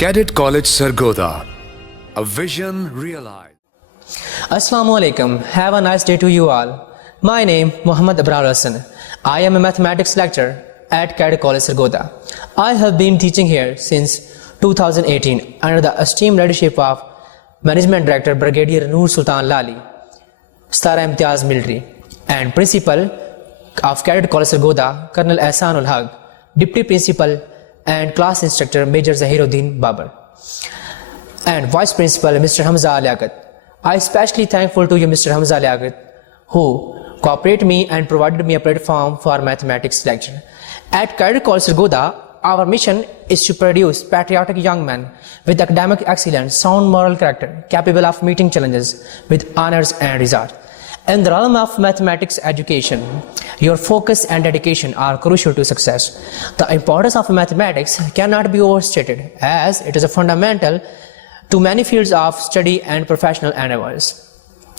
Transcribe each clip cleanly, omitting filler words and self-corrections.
Cadet College Sargodha, a vision realized. Assalamu alaikum. Have a nice day to you all. My name Muhammad Abrar Hassan. I am a mathematics lecturer at Cadet College Sargodha. I have been teaching here since 2018 under the esteemed leadership of Management Director Brigadier Noor Sultan Lali, Stara Imtiaz Military, and Principal of Cadet College Sargodha, Colonel Ehsan ul Haq, Deputy Principal and Class Instructor Major Zahiruddin Babar, and Vice Principal Mr. Hamza Aliagat. I especially thankful to you, Mr. Hamza Aliagat, who cooperated me and provided me a platform for mathematics lecture. At Cadet College Sargodha, our mission is to produce patriotic young men with academic excellence, sound moral character, capable of meeting challenges with honors and results. In the realm of mathematics education, your focus and dedication are crucial to success. The importance of mathematics cannot be overstated, as it is a fundamental to many fields of study and professional endeavors.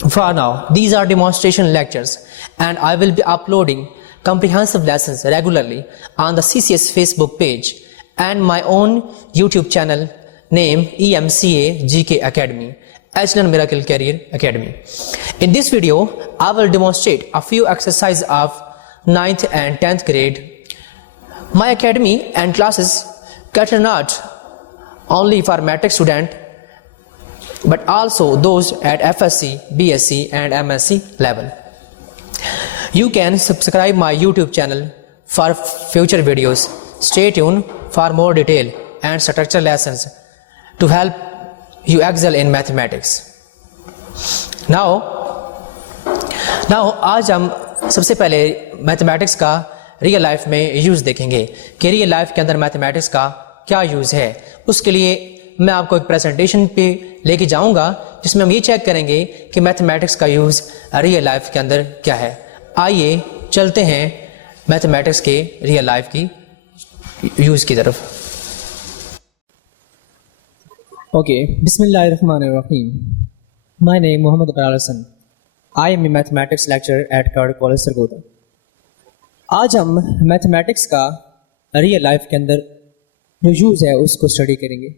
For now, these are demonstration lectures, and I will be uploading comprehensive lessons regularly on the CCS Facebook page and my own YouTube channel named EMCA GK Academy, Echelon Miracle Career Academy. In this video, I will demonstrate a few exercises of 9th and 10th grade. My academy and classes cater not only for matric students but also those at FSc, BSc and MSc level. You can subscribe my YouTube channel for future videos. Stay tuned for more detail and structured lessons to help you excel in mathematics. Now आज हम सबसे पहले mathematics का real life में use देखेंगे कि real life के अंदर मैथमेटिक्स का क्या यूज़ है। उसके लिए मैं आपको एक प्रेजेंटेशन पे लेके जाऊंगा जिसमें हम ये चेक करेंगे कि मैथमेटिक्स का यूज़ रियल लाइफ के अंदर क्या है। आइए चलते हैं मैथमेटिक्स के रियल लाइफ की यूज़ की तरफ। Okay, Bismillahirrahmanirrahim. My name Muhammad Abrar Hassan. I am a mathematics lecturer at Cadet College Sargodha. आज हम मैथमेटिक्स का रियल लाइफ के अंदर जो यूज़ है उसको स्टडी करेंगे।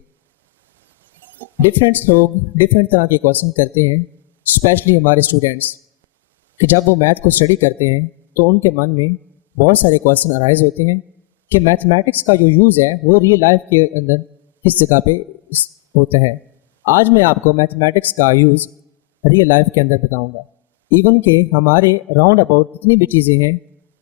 डिफरेंट लोग डिफरेंट तरह के क्वेश्चन करते हैं, स्पेशली हमारे स्टूडेंट्स, कि जब वो मैथ को स्टडी करते हैं तो उनके मन में बहुत सारे क्वेश्चन अराइज होते हैं कि मैथमेटिक्स का जो यूज़ है वो रियल लाइफ के अंदर किस जगह पे होता है। आज मैं आपको मैथमेटिक्स का यूज़ रियल लाइफ के अंदर बताऊंगा। इवन के हमारे राउंड अबाउट जितनी भी चीज़ें हैं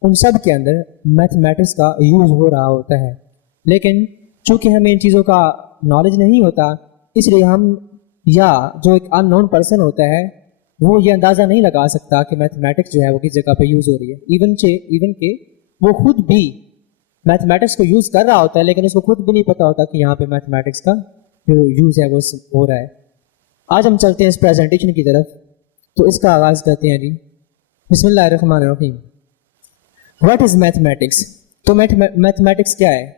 उन सब के अंदर मैथमेटिक्स का यूज़ हो रहा होता है, लेकिन चूँकि हमें इन चीज़ों का नॉलेज नहीं होता इसलिए हम या जो एक अननोन पर्सन होता है वो ये अंदाज़ा नहीं लगा सकता कि मैथमेटिक्स जो है वो किस जगह पे यूज़ हो रही है। इवन के वो खुद भी मैथमेटिक्स को यूज़ कर रहा होता है लेकिन उसको खुद भी नहीं पता होता कि यहाँ पे मैथमेटिक्स का जो यूज़ है वो हो रहा है। आज हम चलते हैं इस प्रेजेंटेशन की तरफ, तो इसका आगाज़ करते हैं जी। बिस्मिल्लाहिर्रहमानिर्रहीम। What is mathematics? तो मैथमेटिक्स क्या है?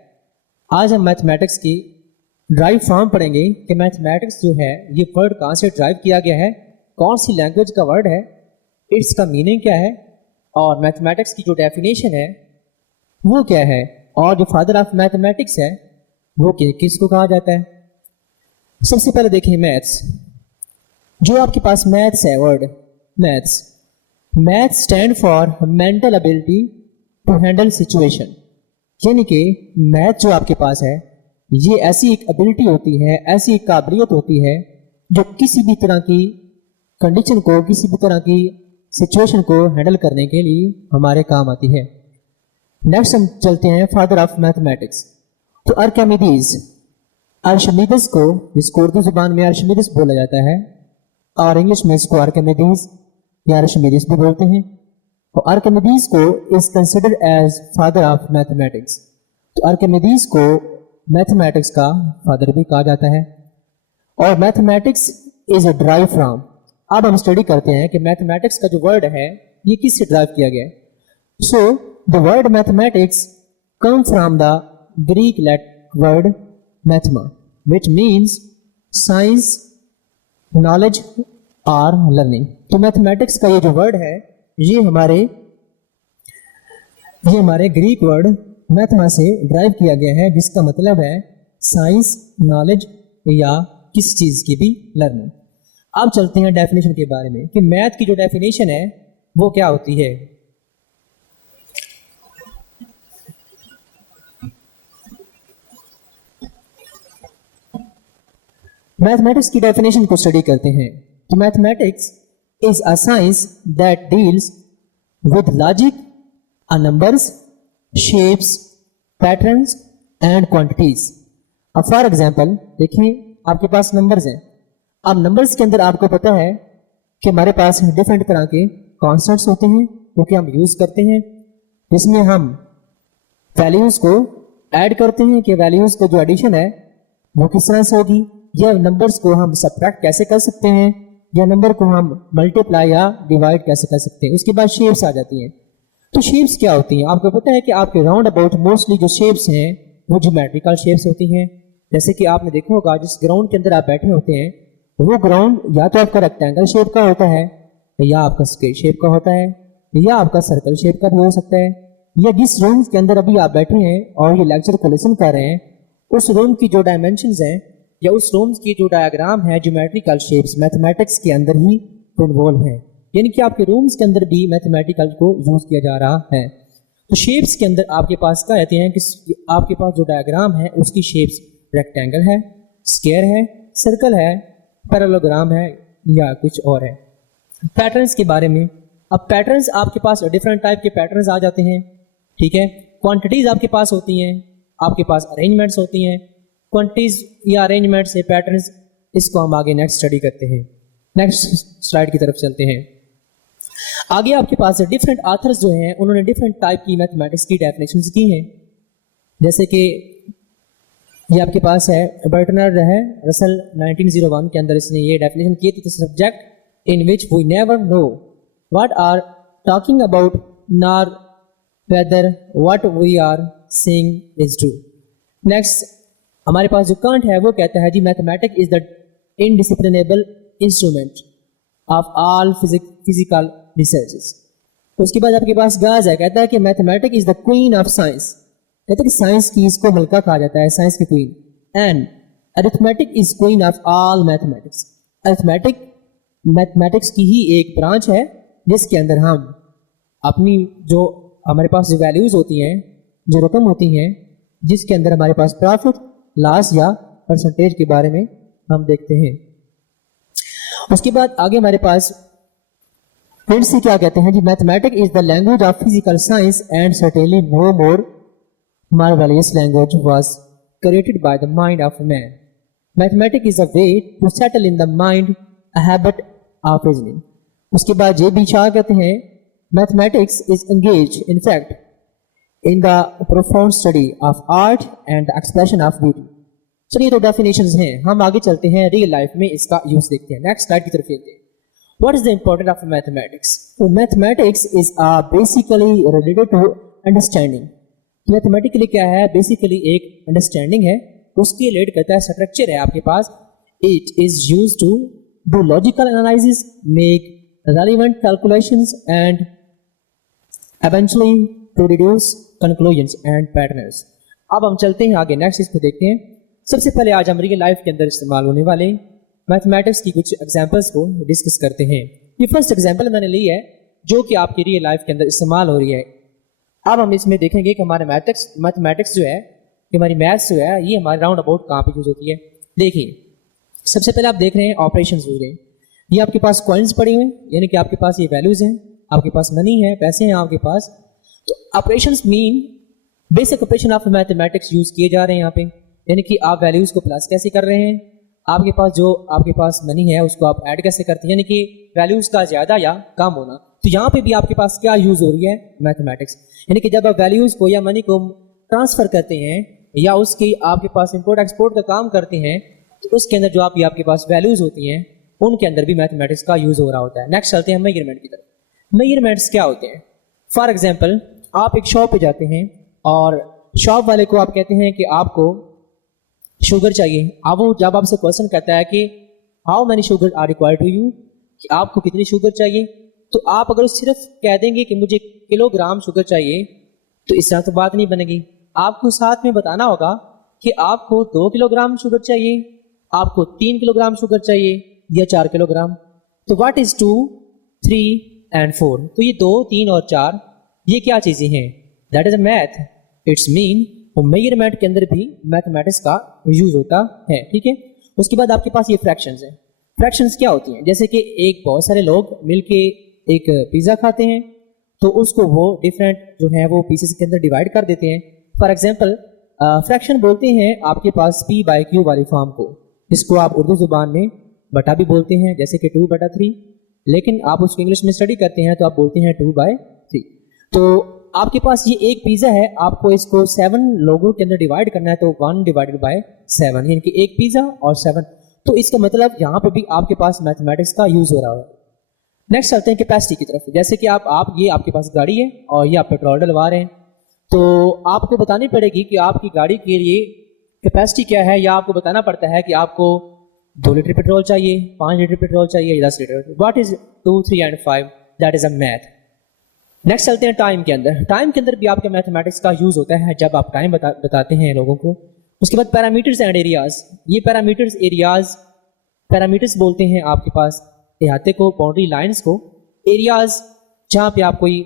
आज हम मैथमेटिक्स की ड्राइव फॉर्म पढ़ेंगे कि मैथमेटिक्स जो है ये वर्ड कहाँ से ड्राइव किया गया है, कौन सी लैंग्वेज का वर्ड है, इट्स का मीनिंग क्या है, और मैथमेटिक्स की जो डेफिनेशन है वो क्या है, और जो फादर ऑफ मैथमेटिक्स है वो किसको कहा जाता है। सबसे पहले देखिए मैथ्स। जो आपके पास मैथ्स है word maths stand for mental ability to handle situation, यानी कि मैथ जो आपके पास है ये ऐसी एक एबिलिटी होती है, ऐसी एक काबिलियत होती है जो किसी भी तरह की कंडीशन को, किसी भी तरह की सिचुएशन को हैंडल करने के लिए हमारे काम आती है। नेक्स्ट हम चलते हैं फादर ऑफ मैथमेटिक्स। तो आर्किमिडीज को, जिसको उर्दू जुबान में आर्किमिडीज बोला जाता है और इंग्लिश में इसको आर्किमिडीज या आर्किमिडीज भी बोलते हैं। तो आर्किमिडीज को is considered as father of mathematics. तो आर्किमिडीज को मैथमेटिक्स का फादर भी कहा जाता है। और mathematics is a drive from, अब हम स्टडी करते हैं कि मैथमेटिक्स का जो वर्ड है ये किससे ड्राइव किया गया है। So the word mathematics come from the Greek word mathema, which means science, knowledge or learning। तो मैथमेटिक्स का ये जो वर्ड है ये हमारे ग्रीक वर्ड मैथमा से ड्राइव किया गया है, जिसका मतलब है साइंस, नॉलेज या किसी चीज़ की भी लर्निंग। अब चलते हैं डेफिनेशन के बारे में कि मैथ की जो डेफिनेशन है वो क्या होती है। मैथमेटिक्स की डेफिनेशन को स्टडी करते हैं तो mathematics is a science that deals with logic, numbers, shapes, patterns and quantities। अब फॉर एग्जाम्पल देखिए आपके पास नंबर्स हैं। अब नंबर्स के अंदर आपको पता है कि हमारे पास डिफरेंट तरह के कॉन्स्टेंट्स होते हैं जो कि हम यूज करते हैं, जिसमें हम वैल्यूज को ऐड करते हैं कि वैल्यूज को जो एडिशन है वो किस तरह से होगी, या नंबर्स को हम सब्ट्रैक्ट कैसे कर सकते हैं, या नंबर को हम मल्टीप्लाई या डिवाइड कैसे कर सकते हैं। उसके बाद शेप्स आ जाती हैं। तो शेप्स क्या होती हैं? आपको पता है कि आपके राउंड अबाउट मोस्टली जो शेप्स हैं वो ज्योमेट्रिकल शेप्स होती हैं। जैसे कि आपने देखा होगा जिस ग्राउंड के अंदर आप बैठे होते हैं वो ग्राउंड या तो आपका रेक्टेंगल शेप का होता है, या आपका स्क्वायर शेप का होता है, या आपका सर्कल शेप का भी हो सकता है, या जिस रूम के अंदर अभी आप बैठे हैं और ये लेक्चर को लिसन कर रहे हैं उस रूम की जो डायमेंशंस हैं या उस रूम की जो डायग्राम है ज्योमेट्रिकल शेप्स मैथमेटिक्स के अंदर ही इन्वॉल्व है, यानी कि आपके रूम्स के अंदर भी मैथमेटिकल को यूज किया जा रहा है। तो शेप्स के अंदर आपके पास क्या कहते हैं कि आपके पास जो डायग्राम है उसकी शेप्स रेक्टेंगल है, स्क्वायर है, सर्कल है, पैरेललोग्राम है या कुछ और है। पैटर्न्स के बारे में, अब पैटर्न्स आपके पास डिफरेंट टाइप के पैटर्न्स आ जाते हैं, ठीक है। क्वांटिटीज आपके पास होती हैं, आपके पास अरेंजमेंट्स होती हैं। क्वांटिटीज या अरेंजमेंट से पैटर्न्स, इसको हम आगे नेक्स्ट स्टडी करते हैं। नेक्स्ट स्लाइड की तरफ चलते हैं। आगे आपके पास डिफरेंट ऑथर्स जो हैं उन्होंने डिफरेंट टाइप की मैथमेटिक्स की डेफिनेशंस की हैं। जैसे कि ये आपके पास है बर्टनर है रसल 1901 के अंदर इसने ये डेफिनेशन की थी, subject in which we never know what are talking about nor whether what we are saying is true. Next हमारे पास जो कांट है वो कहता है जी mathematics is the indispensable instrument of all physical researches. उसके बाद आपके पास गाज है, कहता है कि mathematics is the queen of science, कहते हैं कि साइंस की इसको मलका कहा जाता है, साइंस की queen. And arithmetic is queen of all mathematics, arithmetic mathematics की ही एक ब्रांच है जिसके अंदर हम अपनी जो हमारे पास जो वैल्यूज होती हैं, जो रकम होती हैं, जिसके अंदर हमारे पास प्रॉफिट लॉस या परसेंटेज के बारे में हम देखते हैं। उसके बाद आगे हमारे पास फिर से क्या कहते हैं जी mathematics is the language of physical science and certainly no more marvellous language was created by the mind of man. Mathematics is a way to settle in the mind a habit of reasoning. उसके बाद ये भी क्या कहते हैं mathematics is engaged in fact in the profound study of art and the expression of beauty। चलिए तो definitions हैं, हम आगे चलते हैं रियल लाइफ में इसका यूज देखते हैं। नेक्स्ट स्लाइड की तरफ चलते हैं। What is the importance of mathematics? Mathematics is basically related to understanding. Mathematically क्या है? बेसिकली एक अंडरस्टैंडिंग है, उसकी रिलेट करता है, स्ट्रक्चर है आपके पास। It is used to do logical analysis, make relevant calculations and eventually to deduce conclusions and patterns। अब हम चलते हैं आगे, नेक्स्ट इसको देखते हैं। सबसे पहले आज हम रियल लाइफ के अंदर इस्तेमाल होने वाले मैथमेटिक्स की कुछ एग्जांपल्स को डिस्कस करते हैं। ये फर्स्ट एग्जांपल मैंने ली है जो कि आपकी रियल लाइफ के अंदर इस्तेमाल हो रही है। अब हम इसमें देखेंगे कि हमारे मैथमेटिक्स जो है, कि हमारी मैथ्स जो है, ये हमारे राउंड अबाउट कहाँ पे यूज होती है। देखिए सबसे पहले आप देख रहे हैं ऑपरेशंस हो रहे हैं। ये आपके पास कॉइन्स पड़े हुए हैं, यानी कि आपके पास ये वैल्यूज हैं, आपके पास मनी है, पैसे हैं आपके पास। तो operations mean basic operation of mathematics use किए जा रहे हैं यहाँ पे, यानी कि आप वैल्यूज को प्लस कैसे कर रहे हैं, आपके पास जो आपके पास मनी है उसको आप ऐड कैसे करते हैं, यानी कि वैल्यूज का ज्यादा या कम होना। तो यहाँ पे भी आपके पास क्या यूज हो रही है? मैथमेटिक्स। यानी कि जब आप वैल्यूज को या मनी को ट्रांसफर करते हैं या उसकी आपके पास इंपोर्ट एक्सपोर्ट का काम करते हैं, तो उसके अंदर जो आपके पास वैल्यूज होती हैं उनके अंदर भी मैथमेटिक्स का यूज हो रहा होता है। नेक्स्ट चलते हैं मेजरमेंट की तरफ। मेजरमेंट्स क्या होते हैं? फॉर एग्जाम्पल आप एक शॉप पे जाते हैं और शॉप वाले को आप कहते हैं कि आपको शुगर चाहिए। अब वो जब आपसे क्वेश्चन करता है कि how many sugar are required to you, कि आपको कितनी शुगर चाहिए, तो आप अगर सिर्फ कह देंगे कि मुझे किलोग्राम शुगर चाहिए तो इस तरह तो बात नहीं बनेगी। आपको साथ में बताना होगा कि आपको 2 किलोग्राम शुगर चाहिए, आपको 3 किलोग्राम शुगर चाहिए या 4 किलोग्राम। तो व्हाट इज 2, 3 एंड 4? तो ये 2, 3 और 4 ये क्या चीजें हैं? That is a math. It's mean वो मेजरमेंट के अंदर भी मैथमेटिक्स का यूज होता है, ठीक है। उसके बाद आपके पास ये फ्रैक्शंस हैं। फ्रैक्शंस क्या होती हैं? जैसे कि एक बहुत सारे लोग मिलके एक पिज्जा खाते हैं, तो उसको वो डिफरेंट जो है वो पीसेस के अंदर डिवाइड कर देते हैं। फॉर एग्जांपल फ्रैक्शन बोलते हैं आपके पास p/q वाली फॉर्म को, इसको आप उर्दू जुबान में बटा भी बोलते हैं, जैसे कि 2/3, लेकिन आप उसको इंग्लिश में स्टडी करते हैं तो आप बोलते हैं 2/3। तो आपके पास ये एक पिज्जा है, आपको इसको 7 लोगों के अंदर डिवाइड करना है, तो 1/7 यानी कि एक पिज्जा और 7। तो इसका मतलब यहाँ पे भी आपके पास मैथमेटिक्स का यूज हो रहा है। नेक्स्ट चलते हैं कैपेसिटी की तरफ। जैसे कि आप ये आपके पास गाड़ी है और ये आप पेट्रोल डलवा रहे हैं, तो आपको बतानी पड़ेगी कि आपकी गाड़ी के लिए कैपेसिटी क्या है, या आपको बताना पड़ता है कि आपको 2 लीटर पेट्रोल चाहिए, 5 लीटर पेट्रोल चाहिए या 10 litre. What is 2, 3 and 5? That is a math. Next चलते हैं टाइम के अंदर। टाइम के अंदर भी आपके मैथमेटिक्स का यूज होता है जब आप टाइम बताते हैं लोगों को। उसके बाद पैरामीटर्स एंड एरियाज। ये पैरामीटर्स, एरियाज, पैरामीटर्स बोलते हैं आपके पास इहाते को, बाउंड्री लाइंस को। एरियाज जहाँ पे आप कोई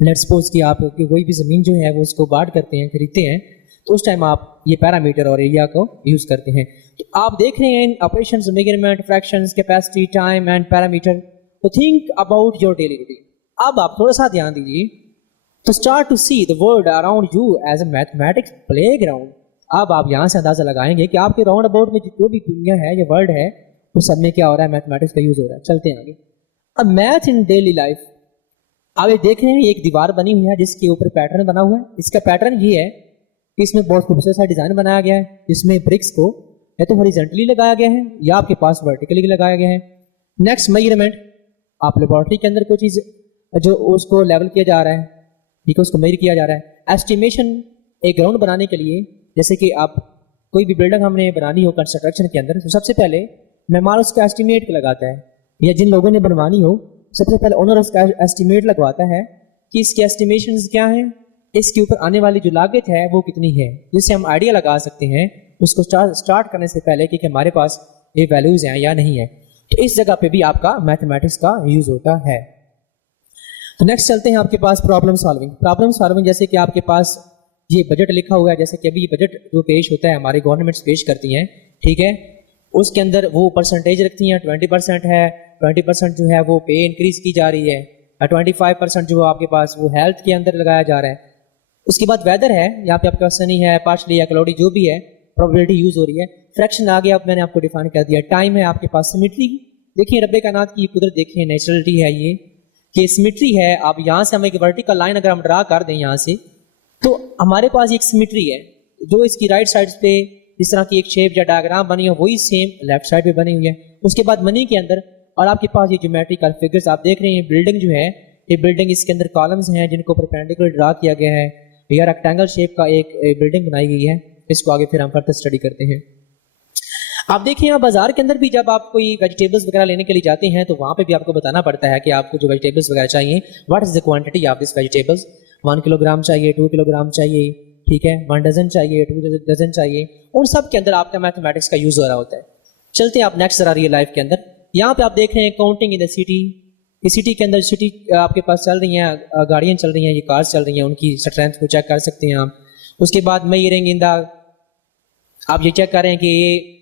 लेट्स सपोज कि आप कोई भी ज़मीन जो है वो उसको बांट करते हैं, खरीदते हैं, तो उस टाइम आप ये पैरामीटर और एरिया को यूज करते हैं। तो आप देख रहे हैं operations, measurement, fractions, capacity, time and parameter. तो think about your daily routine. अब आप थोड़ा सा ध्यान दीजिए, तो start to see the world around you as a mathematics playground. अब आप यहाँ से अंदाजा लगाएंगे कि आपके राउंड अबाउट में जो भी दुनिया है, ये वर्ल्ड है, वो सब में क्या हो रहा है, मैथमेटिक्स का यूज हो रहा है। चलते हैं आगे। अब मैथ इन डेली लाइफ। आप ये देख रहे हैं, एक दीवार बनी हुई है जिसके ऊपर पैटर्न बना हुआ है। इसका पैटर्न ये है कि इसमें बहुत खूबसूरत सा डिजाइन बनाया गया है, जिसमें ब्रिक्स को या तो हॉरिजॉन्टली लगाया गया है या आपके पास वर्टिकली लगाया गया है। Next measurement. आप लेबोरेटरी के अंदर कोई चीज जो उसको लेवल किया जा रहा है, ठीक है, उसको मेजर किया जा रहा है। एस्टिमेशन। एक ग्राउंड बनाने के लिए, जैसे कि आप कोई भी बिल्डिंग हमने बनानी हो कंस्ट्रक्शन के अंदर, तो सबसे पहले मेहमान उसका एस्टिमेट लगाता है, या जिन लोगों ने बनवानी हो सबसे पहले ओनर उसका एस्टिमेट लगवाता है कि इसके एस्टिमेशंस क्या हैं, इसके ऊपर आने वाली जो लागत है वो कितनी है, जिससे हम आइडिया लगा सकते हैं उसको स्टार्ट करने से पहले कि हमारे पास ये वैल्यूज हैं या नहीं है। तो इस जगह पे भी आपका मैथमेटिक्स का यूज होता है। तो नेक्स्ट चलते हैं आपके पास प्रॉब्लम सॉल्विंग। प्रॉब्लम सॉल्विंग, जैसे कि आपके पास ये बजट लिखा हुआ है, जैसे कि अभी ये बजट जो पेश होता है हमारी गवर्नमेंट्स पेश करती हैं, ठीक है, उसके अंदर वो परसेंटेज रखती हैं। 20% है, 20% जो है वो पे इंक्रीज की जा रही है, 25% जो आपके पास वो हेल्थ के अंदर लगाया जा रहा है। उसके बाद वेदर है, यहाँ पे आपका सनी है, पार्शली या क्लाउडी, जो भी है, प्रोबेबिलिटी यूज हो रही है। फ्रैक्शन आ गया, अब मैंने आपको डिफाइन कर दिया। टाइम है आपके पास। सिमेट्री, देखिए रब्बे कायनात की कुदरत, देखिए नेचुरलिटी है ये कि सिमेट्री है। आप यहाँ से हम एक वर्टिकल लाइन अगर हम ड्रा कर दें यहाँ से, तो हमारे पास एक सिमेट्री है जो इसकी राइट साइड पे जिस तरह की एक शेप या डायग्राम बनी हो, वही सेम लेफ्ट साइड पे बनी हुई है। उसके बाद मनी के अंदर, और आपके पास ये ज्योमेट्रिकल फिगर्स आप देख रहे हैं। बिल्डिंग जो है, ये बिल्डिंग, इसके अंदर कॉलम्स हैं जिनको परपेंडिकुलर ड्रा किया गया है, या रेक्टेंगल शेप का एक बिल्डिंग बनाई गई है। इसको आगे फिर हम फर्दर स्टडी करते हैं। आप देखिए, यहाँ बाजार के अंदर भी जब आप कोई वेजिटेबल्स वगैरह लेने के लिए जाते हैं, तो वहाँ पे भी आपको बताना पड़ता है कि आपको जो वेजिटेबल्स वगैरह चाहिए, what is the quantity of this vegetables. 1 kilogram चाहिए, 2 किलोग्राम चाहिए, ठीक है, 1 डजन चाहिए, 2 डजन चाहिए। उन सब के अंदर आपका मैथमेटिक्स का यूज हो रहा होता है। चलते हैं आप नेक्स्ट जरा रियल लाइफ के अंदर। यहाँ पे आप देख रहे हैं काउंटिंग इन द सिटी। इस सिटी के अंदर, सिटी आपके पास चल रही हैं, गाड़ियाँ चल रही हैं, ये कार्स चल रही हैं, उनकी स्ट्रेंथ को चेक कर सकते हैं आप। उसके बाद मेजरिंग इन द, आप ये चेक कर रहे हैं कि ये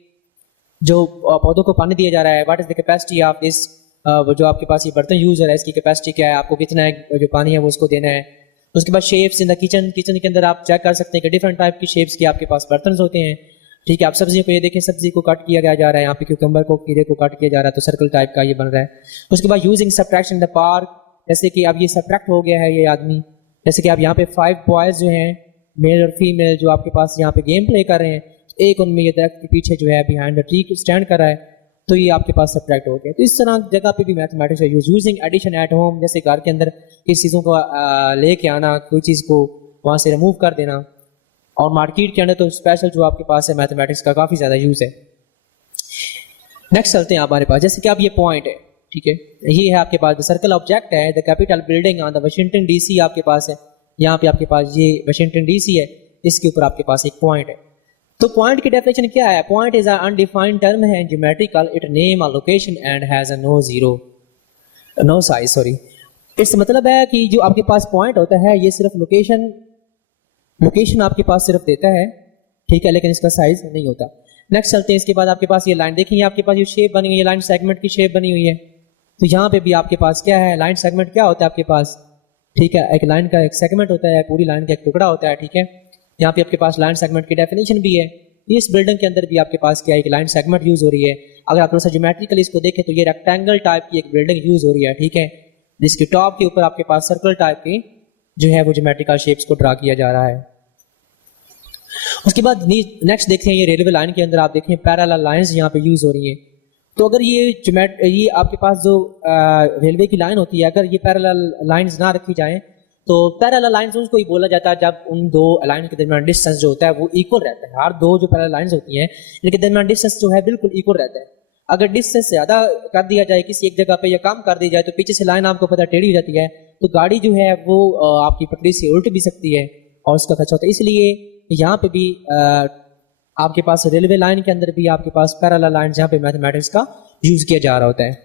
जो पौधों को पानी दिया जा रहा है, what is the capacity of this, जो आपके पास ये बर्तन यूज हो रहा है, इसकी कैपेसिटी क्या है, आपको कितना है जो पानी है वो उसको देना है। उसके बाद shapes in the kitchen. Kitchen के अंदर आप चेक कर सकते हैं कि डिफरेंट टाइप की शेप्स के आपके पास बर्तन होते हैं, ठीक है। आप सब्जियों को ये देखें, सब्जी को कट किया जा रहा है, यहाँ पे क्यूकम्बर को, खीरे को कट किया जा रहा है, तो सर्कल टाइप का ये बन रहा है। उसके बाद यूजिंग सब्ट्रैक्शन द पार्क, जैसे कि अब ये सब्ट्रैक्ट हो गया है ये आदमी, जैसे कि आप यहाँ पे 5 बॉयज जो हैं, मेल और फीमेल, जो आपके पास यहाँ पे गेम प्ले कर रहे हैं, एक उनमें ये दरख्त के पीछे जो है बिहाइंड द ट्री स्टैंड कर रहा है, तो ये आपके पास सब्ट्रैक्ट हो गया। तो इस तरह जगह पे भी मैथमेटिक्स का use. Using addition at home, जैसे घर के अंदर किस चीज़ों को लेके आना, कोई चीज़ को वहाँ से रिमूव कर देना। और मार्केट के अंदर तो स्पेशल जो आपके पास है मैथमेटिक्स का काफ़ी ज़्यादा यूज़ है। नेक्स्ट चलते हैं हमारे पास, जैसे कि आप ये पॉइंट है, ठीक है, ये है आपके पास सर्कल ऑब्जेक्ट है, the capital building on the Washington DC आपके पास है। यहाँ पे आपके पास ये वाशिंगटन डीसी है, इसके ऊपर आपके पास एक पॉइंट है। तो पॉइंट की डेफिनेशन क्या है? Point is a undefined term है geometrical, it name a location and has a no size sorry. इस मतलब है कि जो आपके पास पॉइंट होता है ये सिर्फ लोकेशन आपके पास सिर्फ देता है, ठीक है, लेकिन इसका साइज नहीं होता। नेक्स्ट चलते हैं, इसके बाद आपके पास ये लाइन देखिए, आपके पास ये शेप बनी हुई है, लाइन सेगमेंट की शेप बनी हुई है। तो यहाँ पे भी आपके पास क्या है, लाइन सेगमेंट क्या होता है आपके पास, ठीक है, एक लाइन का एक सेगमेंट होता है, पूरी लाइन का एक टुकड़ा होता है, ठीक है। यहाँ पे आपके पास लाइन सेगमेंट की डेफिनेशन भी है। इस बिल्डिंग के अंदर भी आपके पास क्या है, एक लाइन सेगमेंट यूज हो रही है। अगर आप थोड़ा सा ज्योमेट्रिकली इसको देखें तो ये रेक्टेंगल टाइप की एक बिल्डिंग यूज हो रही है, ठीक है, जिसके टॉप के ऊपर आपके पास सर्कल टाइप की जो है वो ज्योमेट्रिकल शेप्स को ड्रा किया जा रहा है। उसके बाद नेक्स्ट देखते हैं, ये रेलवे लाइन के अंदर आप देखें पैरेलल लाइंस यहाँ पे यूज हो रही हैं। तो अगर ये आपके पास जो रेलवे की लाइन होती है, अगर ये पैरेलल लाइंस ना रखी जाएं तो पैरेलल लाइंस उसको ही बोला जाता है जब उन दो लाइन के दरमियान डिस्टेंस जो होता है वो इक्वल रहता है। हर दो जो पैरेलल लाइंस होती हैं इनके दरमियान डिस्टेंस जो है बिल्कुल इक्वल रहता है। अगर डिस्टेंस ज्यादा कर दिया जाए किसी एक जगह पे या कम कर दी जाए तो पीछे से लाइन आपको पता टेढ़ी हो जाती है, तो गाड़ी जो है वो आपकी पटरी से उल्ट भी सकती है और उसका खर्चा होता है। इसलिए यहाँ पे भी आपके पास रेलवे लाइन के अंदर भी आपके पास पैरेलल लाइन जहाँ पे मैथमेटिक्स का यूज किया जा रहा होता है।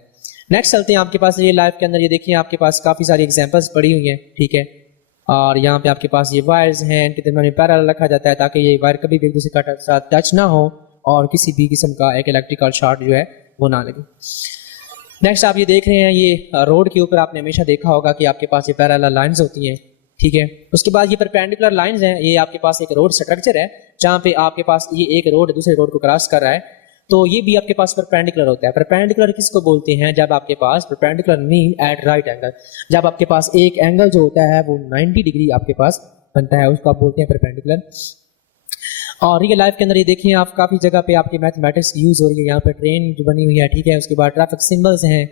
नेक्स्ट चलते हैं, आपके पास ये लाइफ के अंदर ये देखिए आपके पास काफी सारी एग्जांपल्स पड़ी हुई हैं, ठीक है, और यहाँ पे आपके पास ये वायर्स हैं, इनके दरमियान पैरेलल रखा जाता है ताकि ये वायर कभी भी एक दूसरे के साथ टच ना हो और किसी भी किस्म का एक इलेक्ट्रिकल शॉर्ट जो है वो ना लगे। नेक्स्ट आप ये देख रहे हैं, ये रोड के ऊपर आपने हमेशा देखा होगा कि आपके पास ये पैरेलल लाइंस होती हैं, ठीक है। उसके बाद ये परपेंडिकुलर लाइंस हैं, ये आपके पास एक रोड स्ट्रक्चर है जहाँ पे आपके पास ये एक रोड दूसरे रोड को क्रॉस कर रहा है, तो ये भी आपके पास परपेंडिकुलर होता है। परपेंडिकुलर किसको बोलते हैं? जब आपके पास perpendicular mean at right angle, जब आपके पास एक एंगल जो होता है वो 90 डिग्री आपके पास बनता है, उसको आप बोलते हैं परपेंडिकुलर। और रियल लाइफ के अंदर ये देखिए आप काफी जगह पे आपकी मैथमेटिक्स यूज हो रही है, यहाँ पे ट्रेन जो बनी हुई है, ठीक है, उसके बाद ट्रैफिक सिंबल्स हैं,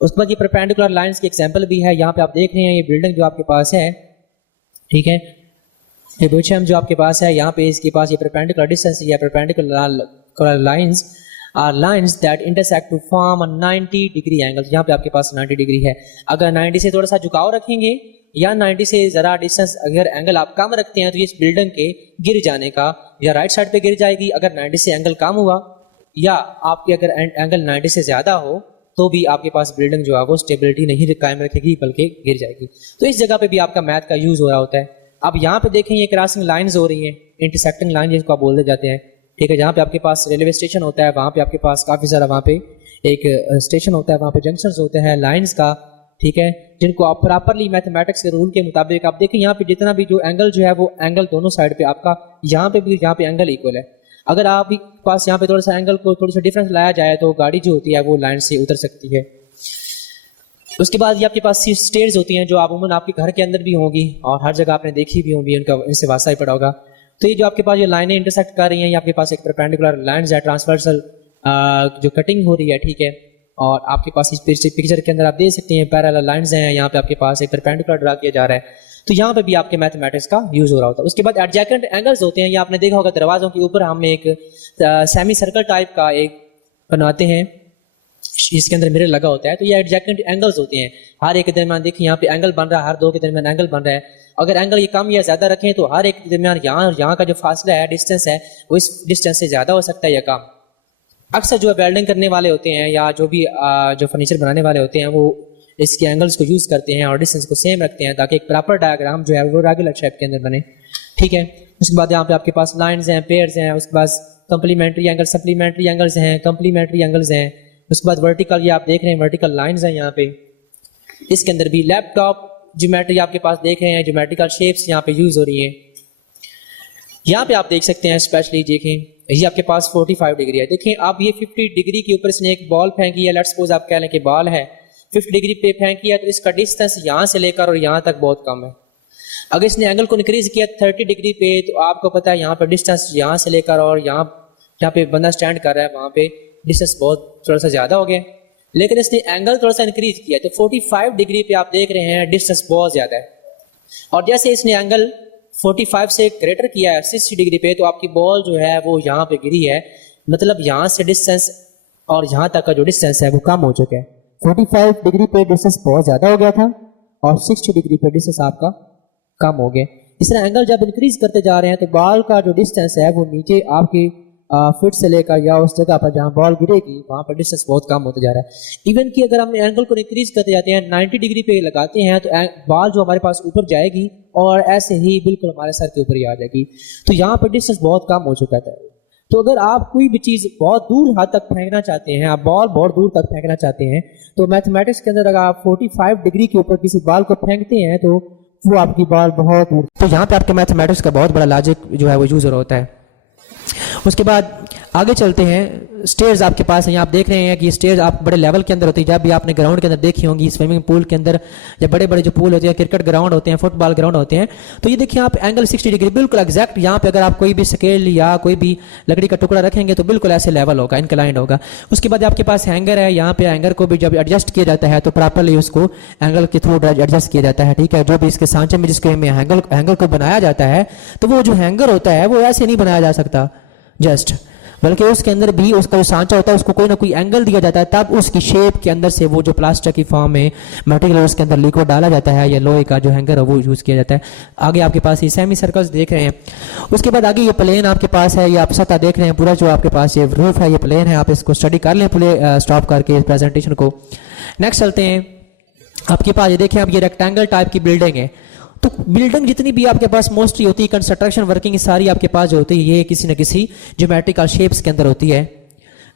उसके बाद ये परपेंडिकुलर लाइंस की एग्जांपल भी है। यहाँ पे आप देख रहे हैं ये बिल्डिंग जो आपके पास है, ठीक है, ये बुचम जो आपके पास है, यहाँ पे इसके पास ये परपेंडिकुलर डिस्टेंस या perpendicular lines are lines that intersect to form a 90 degree angle. यहाँ पे आपके पास 90 डिग्री है। अगर 90 से थोड़ा सा झुकाव रखेंगे या 90 से जरा डिस्टेंस अगर एंगल आप कम रखते हैं तो ये इस बिल्डिंग के गिर जाने का या राइट साइड पे गिर जाएगी। अगर 90 से एंगल कम हुआ या आपके अगर एंगल 90 से ज्यादा हो तो भी आपके पास बिल्डिंग जो है वो स्टेबिलिटी नहीं कायम रखेगी बल्कि गिर जाएगी। तो इस जगह पे भी आपका मैथ का यूज हो रहा होता है। अब यहाँ पे देखें ये क्रॉसिंग लाइंस हो रही हैं, इंटरसेक्टिंग लाइन जिसको आप बोलते जाते हैं, ठीक है, जहाँ पे आपके पास रेलवे स्टेशन होता है, वहाँ पे आपके पास काफी सारा वहाँ पे एक स्टेशन होता है, वहाँ पे जंक्शंस होते हैं लाइंस का, ठीक है, जिनको आप प्रॉपरली मैथमेटिक्स के रूल के मुताबिक आप देखें यहाँ पे जितना भी जो एंगल जो है वो एंगल दोनों साइड पे आपका यहाँ पे भी यहाँ पे एंगल इक्वल है। अगर आप पास यहाँ पे थोड़ा सा एंगल को थोड़ा सा डिफरेंस लाया जाए तो गाड़ी जो होती है वो लाइन से उतर सकती है। उसके बाद ये आपके पास स्टेयर्स होती हैं जो अमूमन आपके घर के अंदर भी होंगी और हर जगह आपने देखी भी होंगी, इनका इनसे वास्ता ही पड़ा होगा। तो ये जो आपके पास ये लाइनें इंटरसेक्ट कर रही हैं, ये आपके पास एक परपेंडिकुलर लाइंस है, ट्रांसवर्सल जो कटिंग हो रही है, ठीक है, और आपके पास इस पिक्चर के अंदर आप देख सकते हैं पैरेलल लाइंस हैं, यहाँ पे आपके पास एक परपेंडिकुलर ड्रा किया जा रहा है, तो यहाँ पे भी आपके मैथमेटिक्स का यूज हो रहा होता है। उसके बाद एडजेसेंट एंगल्स होते हैं, ये आपने देखा होगा दरवाजों के ऊपर हम एक सेमी सर्कल टाइप का एक बनाते हैं, इसके अंदर मिरर लगा होता है, तो ये एडजेसेंट एंगल्स होते हैं। हर एक के दरमियान देखिए यहाँ पे एंगल बन रहा है, हर दो के दरमियान एंगल बन रहा है। अगर एंगल ये कम या ज्यादा रखें तो हर एक के दरमियान यहाँ और यहाँ का जो फासला है, डिस्टेंस है, वो इस डिस्टेंस से ज्यादा हो सकता है या कम। अक्सर जो वेल्डिंग करने वाले होते हैं या जो भी जो फर्नीचर बनाने वाले होते हैं वो इसके एंगल्स को यूज करते हैं और डिस्टेंस को सेम रखते हैं ताकि एक प्रॉपर डायग्राम जो है वो रेगुलर शेप के अंदर बने, ठीक है। उसके बाद यहाँ पे आपके पास लाइंस हैं, पेयर्स हैं, उसके बाद कंप्लीमेंट्री एंगल, सप्लीमेंट्री एंगल्स हैं, कंप्लीमेंट्री एंगल्स हैं। उसके बाद वर्टिकल, ये आप देख रहे हैं वर्टिकल लाइंस हैं यहाँ पे। इसके अंदर भी लैपटॉप ज्योमेट्री आपके पास देख रहे हैं, ज्योमेट्रिकल शेप्स यहाँ पे यूज हो रही हैं। यहाँ पे आप देख सकते हैं स्पेशली देखें ये आपके पास 45 डिग्री है। देखें आप ये 50 डिग्री के ऊपर इसने एक बॉल फेंकी है, लेट्स सपोज आप कह लें कि बॉल है 50 डिग्री पे फेंकी है, तो इसका डिस्टेंस यहाँ से लेकर और यहाँ तक बहुत कम है। अगर इसने एंगल को इंक्रीज किया 30 डिग्री पे तो आपको पता है यहाँ पर डिस्टेंस यहाँ से लेकर और यहाँ जहाँ पे बंदा स्टैंड कर रहा है वहाँ पे डिस्टेंस बहुत थोड़ा सा ज्यादा हो गया। लेकिन इसने एंगल थोड़ा सा इंक्रीज किया तो 45 डिग्री पे आप देख रहे हैं डिस्टेंस बहुत ज्यादा है। और जैसे इसने एंगल 45 से ग्रेटर किया है 60 डिग्री पे, तो आपकी बॉल जो है वो यहाँ पे गिरी है, मतलब यहाँ से डिस्टेंस और यहाँ तक का जो डिस्टेंस है वो कम हो चुका है। 45 डिग्री पे डिस्टेंस बहुत ज्यादा हो गया था और 60 डिग्री पे डिस्टेंस आपका कम हो गया। इस तरह एंगल जब इंक्रीज करते जा रहे हैं तो बॉल का जो डिस्टेंस है वो नीचे आपकी फिट से लेकर या उस जगह पर जहां बॉल गिरेगी वहां पर डिस्टेंस बहुत कम होता जा रहा है। इवन कि अगर हम एंगल को इंक्रीज करते जाते हैं 90 डिग्री पे लगाते हैं तो बॉल जो हमारे पास ऊपर जाएगी और ऐसे ही बिल्कुल हमारे सर के ऊपर ही आ जाएगी। तो यहाँ पर डिस्टेंस बहुत कम हो चुका है। तो अगर आप कोई भी चीज़ बहुत दूर हद तक फेंकना चाहते हैं, आप बॉल बहुत दूर तक फेंकना चाहते हैं, तो मैथमेटिक्स के अंदर अगर आप 45 डिग्री के ऊपर किसी बॉल को फेंकते हैं तो वो आपकी बॉल बहुत दूर। तो यहाँ पे आपके मैथमेटिक्स का बहुत बड़ा लॉजिक जो है वो यूज होता है। उसके बाद आगे चलते हैं। स्टेयर्स आपके पास है, यहाँ आप देख रहे हैं कि ये स्टेयर्स आप बड़े लेवल के अंदर होती है। जब भी आपने ग्राउंड के अंदर देखी होंगी, स्विमिंग पूल के अंदर या बड़े बड़े जो पूल होते हैं, क्रिकेट ग्राउंड होते हैं, फुटबॉल ग्राउंड होते हैं, तो ये देखिए आप एंगल 60 डिग्री बिल्कुल एग्जैक्ट। यहाँ पे अगर आप कोई भी स्केल या कोई भी लकड़ी का टुकड़ा रखेंगे तो बिल्कुल ऐसे लेवल होगा, इनक्लाइंड होगा। उसके बाद आपके पास हैंगर है, यहाँ पे हैंगर को भी जब एडजस्ट किया जाता है तो प्रॉपरली उसको एंगल के थ्रू एडजस्ट किया जाता है, ठीक है। जो भी इसके सांचे में जिसके में हैंगर को बनाया जाता है तो वो जो हैंगर होता है वो ऐसे नहीं बनाया जा सकता जस्ट, बल्कि उसके अंदर भी उसका जो सांचा होता है उसको कोई ना कोई एंगल दिया जाता है, तब उसकी शेप के अंदर से वो जो प्लास्टिक की फॉर्म में मटेरियल उसके अंदर लिक्विड डाला जाता है या लोहे का जो हैंगर है वो यूज़ किया जाता है। आगे आपके पास ये सेमी सर्कल्स देख रहे हैं। उसके बाद आगे ये प्लेन आपके पास है, ये आप सतह देख रहे हैं, पूरा जो आपके पास ये रूफ है ये प्लेन है। आप इसको स्टडी कर लें पूरे स्टॉप करके इस प्रेजेंटेशन को। नेक्स्ट चलते हैं। आपके पास ये देखें, अब ये रेक्टेंगल टाइप की बिल्डिंग है। तो बिल्डिंग जितनी भी आपके पास मोस्टली होती है, कंस्ट्रक्शन वर्किंग सारी आपके पास जो होती है ये किसी न किसी ज्योमेट्रिकल शेप्स के अंदर होती है।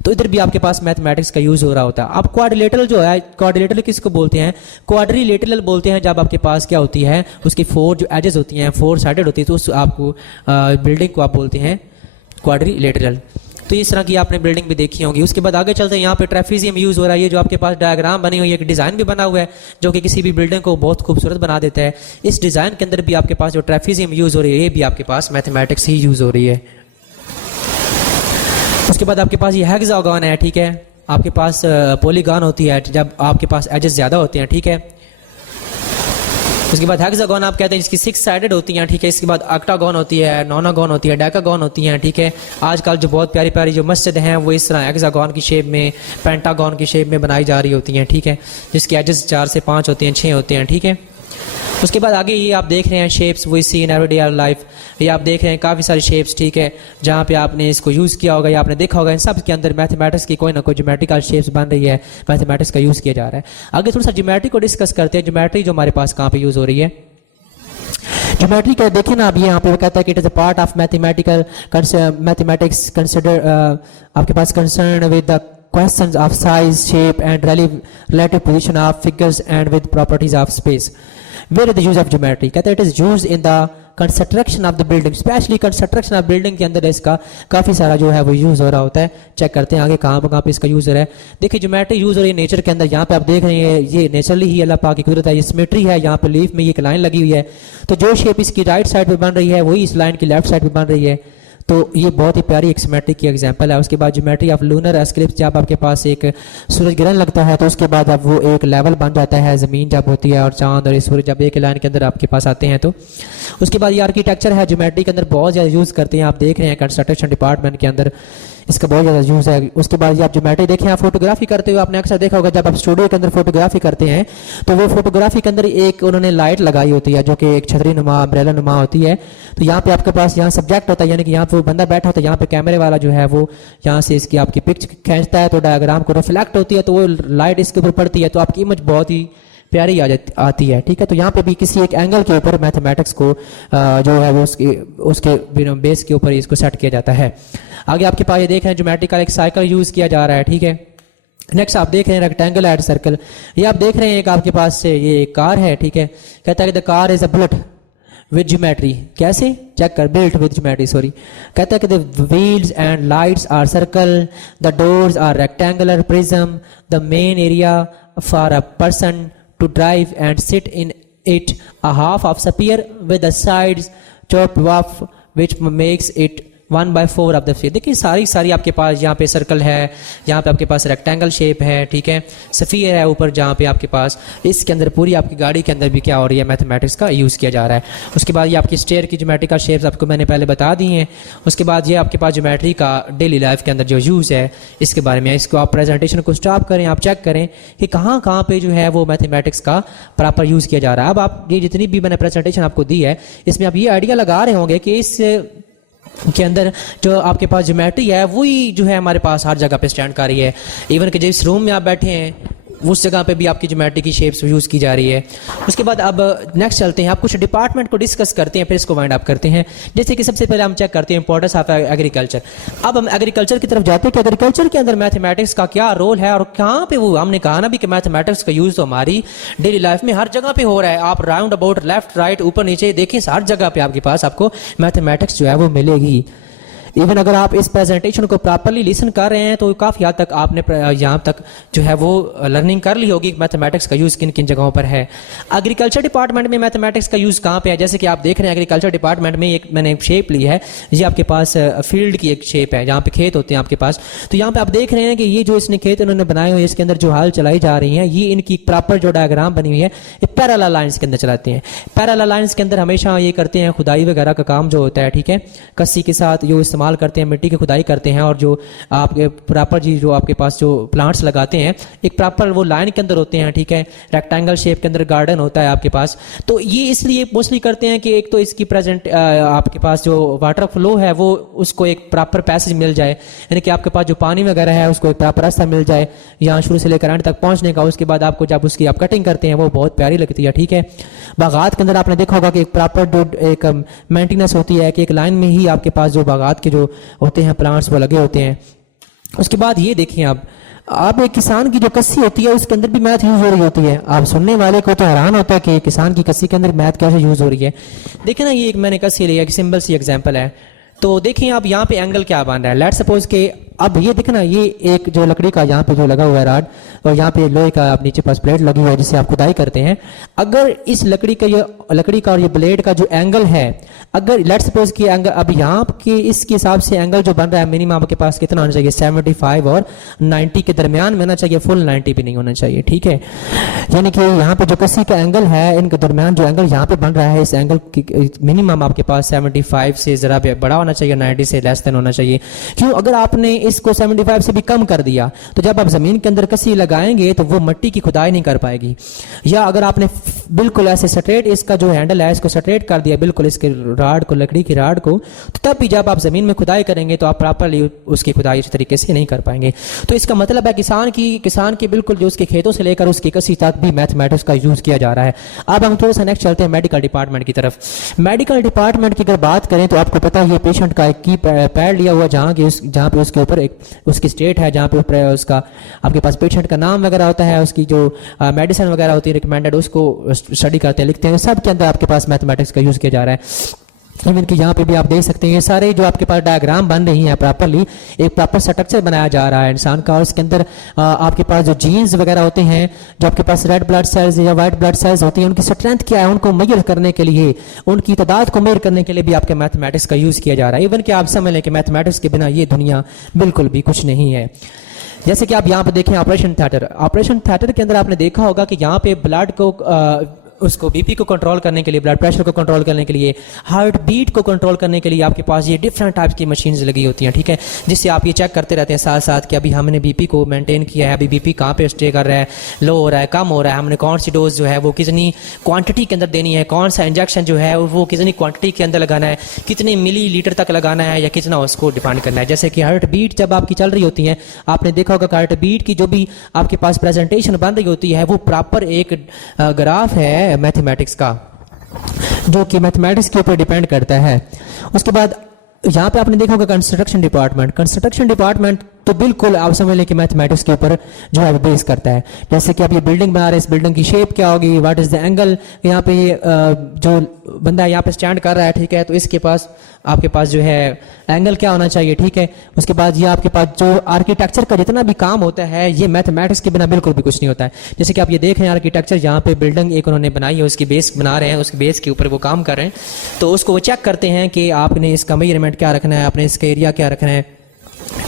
तो इधर भी आपके पास मैथमेटिक्स का यूज हो रहा होता है। अब क्वाड्रिलेटरल जो है, क्वाड्रिलेटरल किसको बोलते हैं? क्वाड्रिलेटरल बोलते हैं जब आपके पास क्या होती है, उसकी 4 जो एजेस होती हैं 4 साइडेड होती है, तो उस आपको बिल्डिंग को आप बोलते हैं क्वाड्रिलेटरल। तो इस तरह की आपने बिल्डिंग भी देखी होगी। उसके बाद आगे चलते हैं, यहाँ पे ट्रेफिजियम यूज़ हो रहा है। ये जो आपके पास डायग्राम बनी हुई है, एक डिज़ाइन भी बना हुआ है जो कि किसी भी बिल्डिंग को बहुत खूबसूरत बना देता है। इस डिज़ाइन के अंदर भी आपके पास जो ट्रेफिजियम यूज़ हो रही है ये भी आपके पास मैथमेटिक्स ही यूज़ हो रही है। उसके बाद आपके पास ये हेक्सागन है, ठीक है। आपके पास पॉलीगॉन होती है जब आपके पास एजेस ज़्यादा होते हैं, ठीक है। उसके बाद हेक्सागन आप कहते हैं जिसकी 6 साइडेड होती हैं, ठीक है। इसके बाद ऑक्टागन होती है, नोनागन होती है, डेकागन होती हैं, ठीक है। आजकल जो बहुत प्यारी प्यारी जो मस्जिद हैं वो इस तरह हेक्सागन की शेप में, पेंटागन की शेप में बनाई जा रही होती हैं, ठीक है, जिसके एजेस 4 से 5 होते हैं, 6 होते हैं, ठीक है। उसके बाद आगे ये आप देख रहे हैं shapes we see in everyday life. ये आप देख रहे हैं काफ़ी सारी शेप्स, ठीक है, जहाँ पे आपने इसको यूज़ किया होगा या आपने देखा होगा। इन सब के अंदर मैथमेटिक्स की कोई ना कोई ज्योमेट्रिकल शेप्स बन रही है, मैथमेटिक्स का यूज़ किया जा रहा है। आगे थोड़ा सा ज्योमेट्री को डिस्कस करते हैं। ज्योमेट्री जो हमारे पास कहाँ पे यूज़ हो रही है, ज्योमेट्री का देखिए ना, अब ये यहाँ पे कहता है कि it is a part of mathematics consider आपके पास concern with the questions of size, shape and relative position of figures and with properties of space. Where is the use of geometry? कहते हैं it is used in the construction of the building, specially construction of building के अंदर इसका काफ़ी सारा जो है वो यूज़ हो रहा होता है। चेक करते हैं आगे कहाँ पे इसका यूज़ हो रहा है। देखिए ज्योमेट्री यूज़ हो रही है नेचर के अंदर। यहाँ पे आप देख रहे हैं ये नेचुरली ही अल्लाह पाक की कुदरत है। ये सिमेट्री है, यहाँ पे लीफ में ये एक लाइन लगी हुई है, तो जो शेप इसकी राइट साइड पे बन रही है वही इस लाइन की लेफ्ट साइड पे बन रही है। तो ये बहुत ही प्यारी एक सिमेट्री की एग्जांपल है। उसके बाद ज्योमेट्री ऑफ लूनर एस्क्लिप्स, जब आपके पास एक सूरज ग्रहण लगता है तो उसके बाद अब वो एक लेवल बन जाता है, ज़मीन जब होती है और चांद और सूरज जब एक लाइन के अंदर आपके पास आते हैं। तो उसके बाद ये आर्किटेक्चर है, ज्योमेट्री के अंदर बहुत ज़्यादा यूज़ करते हैं। आप देख रहे हैं कंस्ट्रक्शन डिपार्टमेंट के अंदर इसका बहुत ज़्यादा यूज़ है। उसके बाद आप ज्योमेट्री देखें, आप फोटोग्राफी करते हुए आपने अक्सर देखा होगा जब आप स्टूडियो के अंदर फोटोग्राफी करते हैं तो वो फोटोग्राफी के अंदर एक उन्होंने लाइट लगाई होती है जो कि एक छतरी नुमा अम्ब्रेला नुमा होती है। तो यहाँ पे आपके पास यहाँ सब्जेक्ट होता है, यानी कि यहाँ पे वो बंदा बैठा होता है, यहाँ पे कैमरे वाला जो है वो यहाँ से इसकी आपकी पिक्च खींचता है तो डायग्राम को रिफ्लेक्ट होती है, तो वो लाइट इसके ऊपर पड़ती है तो आपकी इमेज बहुत ही प्यारी आती है, ठीक है। तो यहाँ पे भी किसी एक एंगल के ऊपर मैथमेटिक्स को जो है वो उसके बेस के ऊपर इसको सेट किया जाता है। आगे आपके पास ये देख रहे हैं ज्योमेट्री का एक साइकिल यूज़ किया जा रहा है, ठीक है। नेक्स्ट आप देख रहे हैं रेक्टेंगल एंड सर्कल। ये आप देख रहे हैं एक आपके पास से ये एक कार है, ठीक है। कहता है कि the car is a bullet with geometry. कैसे? चेक कर, बिल्ट विद ज्योमेट्री, सॉरी। कहता है कि the wheels and lights are circle, the doors are rectangular prism, the main area for a person to drive and sit in it, a half of sphere with the sides chopped off which makes it 1/4 of the sphere. देखिए सारी आपके पास यहाँ पे circle है, यहाँ पे आपके पास rectangle shape है, ठीक है, स्फीयर है ऊपर जहाँ पे आपके पास, इसके अंदर पूरी आपकी गाड़ी के अंदर भी क्या हो रही है, मैथमेटिक्स का यूज़ किया जा रहा है। उसके बाद ये आपकी स्टेयर की ज्योमेट्रिकल शेप्स आपको मैंने पहले बता दी हैं। उसके बाद ये आपके पास ज्योमेट्री का डेली लाइफ के अंदर जो यूज़ है इसके बारे में, इसको आप प्रेजेंटेशन को स्टॉप करें, आप चेक करें कि कहाँ कहाँ पे जो है वो मैथमेटिक्स का प्रॉपर यूज़ किया जा रहा है। अब आप ये जितनी भी मैंने प्रेजेंटेशन आपको दी है इसमें आप ये आइडिया लगा रहे होंगे कि इस के अंदर जो आपके पास ज्योमेट्री है वही जो है हमारे पास हर जगह पे स्टैंड कर रही है। इवन कि जिस रूम में आप बैठे हैं उस जगह पे भी आपकी ज्योमेट्री की शेप्स यूज़ की जा रही है। उसके बाद अब नेक्स्ट चलते हैं, आप कुछ डिपार्टमेंट को डिस्कस करते हैं, फिर इसको वाइंड अप करते हैं। जैसे कि सबसे पहले हम चेक करते हैं इंपॉर्टेंस ऑफ एग्रीकल्चर। अब हम एग्रीकल्चर की तरफ जाते हैं कि एग्रीकल्चर के अंदर मैथमेटिक्स का क्या रोल है और कहाँ पे वो, हमने कहा ना भी कि मैथमेटिक्स का यूज़ तो हमारी डेली लाइफ में हर जगह पे हो रहा है। आप राउंड अबाउट लेफ्ट राइट ऊपर नीचे देखें, हर जगह पे आपके पास आपको मैथमेटिक्स जो है वो मिलेगी। इवन अगर आप इस प्रेजेंटेशन को प्रॉपरली लिसन कर रहे हैं तो काफ़ी हद तक आपने यहाँ तक जो है वो लर्निंग कर ली होगी मैथमेटिक्स का यूज़ किन किन जगहों पर है। एग्रीकल्चर डिपार्टमेंट में मैथमेटिक्स का यूज़ कहाँ पे है, जैसे कि आप देख रहे हैं एग्रीकल्चर डिपार्टमेंट में एक मैंने शेप ली है, ये आपके पास फील्ड की एक शेप है जहाँ पे खेत होते हैं आपके पास। तो यहाँ पे आप देख रहे हैं कि ये जो इसने खेत इन्होंने बनाए हुए इसके अंदर जो हाल चलाई जा रही हैं, ये इनकी प्रॉपर जो डायग्राम बनी हुई है ये पैरेलल लाइंस के अंदर चलाते हैं। पैरेलल लाइंस के अंदर हमेशा ये करते हैं खुदाई वगैरह का काम जो होता है, ठीक है, कस्सी के साथ जो इस्तेमाल करते हैं, मिट्टी की खुदाई करते हैं और जो आपके प्रॉपर जी जो आपके पास जो प्लांट्स लगाते हैं एक प्रॉपर वो लाइन के अंदर होते हैं, ठीक है, रेक्टेंगल शेप के अंदर गार्डन होता है आपके पास। तो ये इसलिए मोस्टली करते हैं कि एक तो इसकी प्रेजेंट आपके पास जो वाटर फ्लो है वो उसको एक प्रॉपर पैसेज मिल जाए, यानी कि आपके पास जो पानी वगैरह है उसको एक प्रॉपर रास्ता मिल जाए यहाँ शुरू से लेकर एंड तक पहुँचने का। उसके बाद आपको जब उसकी आप कटिंग करते हैं वो बहुत प्यारी लगती है, ठीक है। बागात के अंदर आपने देखा होगा कि एक प्रॉपर जो एक मेंटेनेंस होती है कि एक लाइन में ही आपके पास जो बागात के जो होते हैं प्लांट्स वो लगे होते हैं। उसके बाद ये देखिए आप एक किसान की जो कस्सी होती है उसके अंदर भी मैथ यूज हो रही होती है। आप सुनने वाले को तो हैरान होता है कि किसान की कस्सी के अंदर मैथ कैसे यूज हो रही है। देखिए ना, ये एक मैंने कस्सी लिया, एक सिंपल सी एग्जांपल है। तो देखिए आप यहाँ पे एंगल क्या बन रहा है, लेट्स सपोज के अब ये देखना, ये एक जो लकड़ी का यहाँ पे जो लगा हुआ है राड और यहाँ पे लोहे का आप नीचे पास प्लेट लगी हुई है जिससे आप खुदाई करते हैं। अगर इस लकड़ी का और ये ब्लेड का जो एंगल है, अगर लेट्स सपोज कि एंगल अब यहाँ के इसके हिसाब से एंगल जो बन रहा है मिनिमम आपके पास कितना होना चाहिए, 75 और 90 के दरमियान में होना चाहिए, फुल 90 भी नहीं होना चाहिए, ठीक है। यानी कि यहाँ पे जो कस्सी का एंगल है इनके दरमियान जो एंगल यहाँ पे बन रहा है इस एंगल की मिनिमम आपके पास 75 से जरा बड़ा होना चाहिए, 90 से लेस देन होना चाहिए। क्यों, अगर आपने इसको 75 से भी कम कर दिया तो जब आप जमीन के अंदर कस्सी लगाएंगे तो वो मिट्टी की खुदाई नहीं कर पाएगी। या अगर आपने बिल्कुल ऐसे स्ट्रेट इसका जो हैंडल है इसको स्ट्रेट कर दिया बिल्कुल इसके राड को, लकड़ी की राड को, तो तब भी जब आप जमीन में खुदाई करेंगे तो आप प्रॉपरली उसकी खुदाई इस तरीके से नहीं कर पाएंगे। तो इसका मतलब है किसान की बिल्कुल जो उसके खेतों से लेकर उसकी कस्सी तक भी मैथमेटिक्स का यूज किया जा रहा है। अब हम थोड़ा सा नेक्स्ट चलते हैं मेडिकल डिपार्टमेंट की तरफ। मेडिकल डिपार्टमेंट की अगर बात करें तो आपको पता है ये पेशेंट का एक की पैड लिया हुआ जहाँ पे उसके ऊपर एक उसकी स्टेट है, जहाँ पे उसका आपके पास पेशेंट का नाम वगैरह होता है, उसकी जो मेडिसिन वगैरह होती है रिकमेंडेड उसको स्टडी करते हैं, लिखते हैं, सब के अंदर आपके पास मैथमेटिक्स का यूज किया जा रहा है। इवन कि यहाँ पे भी आप देख सकते हैं सारे जो आपके पास डायग्राम बन रही हैं प्रॉपरली, एक प्रॉपर स्ट्रक्चर बनाया जा रहा है इंसान का, और इसके अंदर आपके पास जो जीन्स वगैरह होते हैं, जो आपके पास रेड ब्लड सेल्स या वाइट ब्लड सेल्स होती हैं, उनकी स्ट्रेंथ क्या है उनको मेजर करने के लिए, उनकी तादाद को मेजर करने के लिए भी आपके मैथमेटिक्स का यूज़ किया जा रहा है। इवन कि आप समझ लें कि मैथमेटिक्स के बिना ये दुनिया बिल्कुल भी कुछ नहीं है। जैसे कि आप यहाँ पे देखें ऑपरेशन थिएटर के अंदर आपने देखा होगा कि यहाँ पे ब्लड को उसको बीपी को कंट्रोल करने के लिए, ब्लड प्रेशर को कंट्रोल करने के लिए, हार्ट बीट को कंट्रोल करने के लिए आपके पास ये डिफरेंट टाइप्स की मशीन्स लगी होती हैं, ठीक है, जिससे आप ये चेक करते रहते हैं साथ साथ कि अभी हमने बीपी को मेंटेन किया है, अभी बीपी कहाँ पे स्टे कर रहा है, लो हो रहा है, कम हो रहा है, हमने कौन सी डोज जो है वो कितनी क्वांटिटी के अंदर देनी है, कौन सा इंजेक्शन जो है वो कितनी क्वांटिटी के अंदर लगाना है, कितने मिलीलीटर तक लगाना है या कितना उसको डिपेंड करना है। जैसे कि हार्ट बीट जब आपकी चल रही होती है, आपने देखा होगा हार्ट बीट की जो भी आपके पास प्रेजेंटेशन बन रही होती है वो प्रॉपर एक ग्राफ है मैथमेटिक्स का जो कि मैथमेटिक्स के ऊपर डिपेंड करता है। उसके बाद यहाँ पे आपने देखा होगा कंस्ट्रक्शन डिपार्टमेंट तो बिल्कुल आप समझ लें कि मैथमेटिक्स के ऊपर जो है बेस करता है। जैसे कि आप ये बिल्डिंग बना रहे हैं, इस बिल्डिंग की शेप क्या होगी, व्हाट इज द एंगल, यहाँ पे जो बंदा यहाँ पे स्टैंड कर रहा है, ठीक है, तो इसके पास आपके पास जो है एंगल क्या होना चाहिए, ठीक है। उसके बाद ये आपके पास जो आर्किटेक्चर का जितना भी काम होता है ये मैथमेटिक्स के बिना बिल्कुल भी कुछ नहीं होता है। जैसे कि आप ये देख रहे हैं आर्किटेक्चर, यहाँ पे बिल्डिंग एक उन्होंने बनाई है, उसकी बेस बना रहे हैं, उसके बेस के ऊपर वो काम कर रहे हैं, तो उसको वो चेक करते हैं कि आपने इसका मेजरमेंट क्या रखना है, आपने इसका एरिया क्या रखना है,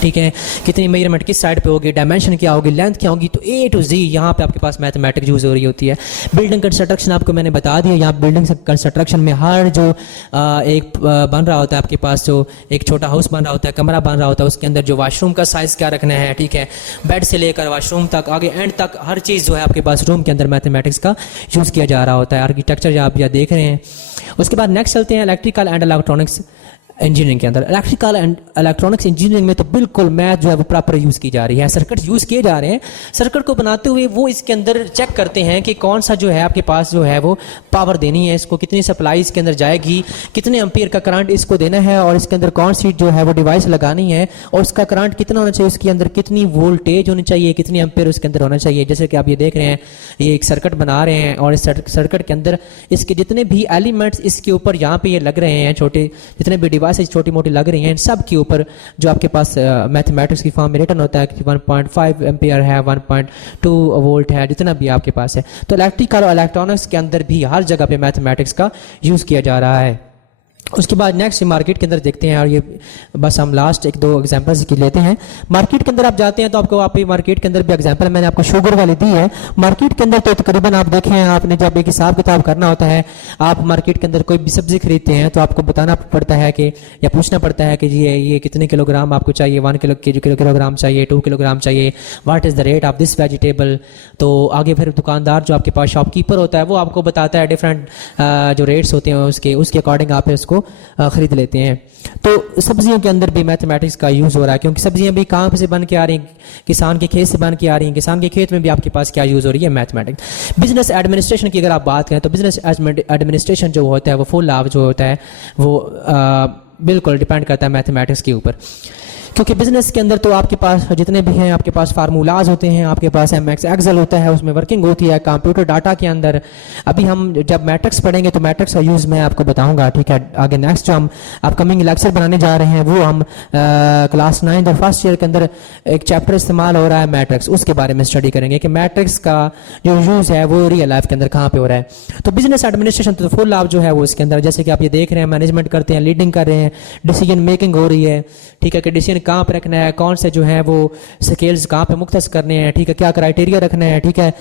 ठीक है, कितनी मेजरमेंट किस साइड पे होगी, डायमेंशन क्या होगी, लेंथ क्या होगी, तो ए टू जी यहाँ पे आपके पास मैथमेटिक्स यूज हो रही होती है। बिल्डिंग कंस्ट्रक्शन आपको मैंने बता दिया, यहाँ बिल्डिंग कंस्ट्रक्शन में हर जो एक बन रहा होता है आपके पास, जो एक छोटा हाउस बन रहा होता है, कमरा बन रहा होता है, उसके अंदर जो वॉशरूम का साइज़ क्या रखना है, ठीक है, बेड से लेकर वॉशरूम तक आगे एंड तक हर चीज़ जो है आपके पास रूम के अंदर मैथमेटिक्स का यूज़ किया जा रहा होता है। आर्किटेक्चर आप यह देख रहे हैं। उसके बाद नेक्स्ट चलते हैं इलेक्ट्रिकल एंड इलेक्ट्रॉनिक्स इंजीनियरिंग के अंदर। इलेक्ट्रिकल एंड इलेक्ट्रॉनिक्स इंजीनियरिंग में तो बिल्कुल मैथ जो है वो प्रॉपर यूज़ की जा रही है, सर्किट यूज़ किए जा रहे हैं। सर्किट को बनाते हुए वो इसके अंदर चेक करते हैं कि कौन सा जो है आपके पास जो है वो पावर देनी है, इसको कितनी सप्लाई इसके अंदर जाएगी, कितने एम्पियर का करंट इसको देना है, और इसके अंदर कौन सी जो है वो डिवाइस लगानी है, और उसका करंट कितना होना चाहिए, उसके अंदर कितनी वोल्टेज होनी चाहिए, कितनी एम्पियर उसके अंदर होना चाहिए। जैसे कि आप ये देख रहे हैं, ये एक सर्किट बना रहे हैं, और इस सर्किट के अंदर इसके जितने भी एलिमेंट्स इसके ऊपर यहाँ पे ये लग रहे हैं, छोटे जितने भी डिवाइस छोटी मोटी लग रही हैं, इन सब के ऊपर जो आपके पास मैथमेटिक्स की फॉर्म में रिटर्न होता है कि 1.5 एम्पियर है, 1.2 वोल्ट है, जितना भी आपके पास है। तो इलेक्ट्रिकल और इलेक्ट्रॉनिक्स के अंदर भी हर जगह पे मैथमेटिक्स का यूज़ किया जा रहा है। उसके बाद नेक्स्ट मार्केट के अंदर देखते हैं, और ये बस हम लास्ट एक दो एग्जांपल्स की लेते हैं। मार्केट के अंदर आप जाते हैं तो आपको आप मार्केट के अंदर भी एग्जांपल मैंने आपको शुगर वाली दी है। मार्केट के अंदर तो तकरीबन आप देखें, आपने जब एक हिसाब किताब करना होता है, आप मार्केट के अंदर कोई भी सब्जी खरीदते हैं तो आपको बताना पड़ता है कि या पूछना पड़ता है कि जी ये कितने किलोग्राम आपको चाहिए, 1 किलोग्राम चाहिए, 2 किलोग्राम चाहिए, what is the rate of this vegetable. तो आगे फिर दुकानदार जो आपके पास शॉपकीपर होता है वो आपको बताता है डिफरेंट जो रेट्स होते हैं उसके अकॉर्डिंग आप इसको खरीद लेते हैं। तो सब्जियों के अंदर भी मैथमेटिक्स का यूज़ हो रहा है, क्योंकि सब्जियां भी कहाँ से बन के आ रही हैं, किसान के खेत से बन के आ रही हैं। किसान के खेत में भी आपके पास क्या यूज़ हो रही है, मैथमेटिक्स। बिजनेस एडमिनिस्ट्रेशन की अगर आप बात करें तो बिजनेस एडमिनिस्ट्रेशन जो होता है वो फुल लाभ जो होता है वो बिल्कुल डिपेंड करता है मैथमेटिक्स के ऊपर, क्योंकि बिजनेस के अंदर तो आपके पास जितने भी हैं आपके पास फार्मूलाज होते हैं, आपके पास एमएक्स एक्सेल होता है, उसमें वर्किंग होती है कंप्यूटर डाटा के अंदर। अभी हम जब मैट्रिक्स पढ़ेंगे तो मैट्रिक्स का यूज़ मैं आपको बताऊंगा, ठीक है। आगे नेक्स्ट जो हम अपकमिंग लेक्चर बनाने जा रहे हैं वो हम क्लास 9 और फर्स्ट ईयर के अंदर एक चैप्टर इस्तेमाल हो रहा है मैट्रिक्स, उसके बारे में स्टडी करेंगे कि मैट्रिक्स का जो यूज़ है वो रियल लाइफ के अंदर कहाँ पे हो रहा है। तो बिजनेस एडमिनिस्ट्रेशन तो फुल लाभ जो है वो इसके अंदर, जैसे कि आप ये देख रहे हैं, मैनेजमेंट करते हैं, लीडिंग कर रहे हैं, डिसीजन मेकिंग हो रही है, ठीक है, कि डिसीजन कहाँ पर रखना है, कौन से जो है वो स्केल्स कहाँ पे मुख्तस करने हैं, ठीक है, क्या क्राइटेरिया रखना है, ठीक है।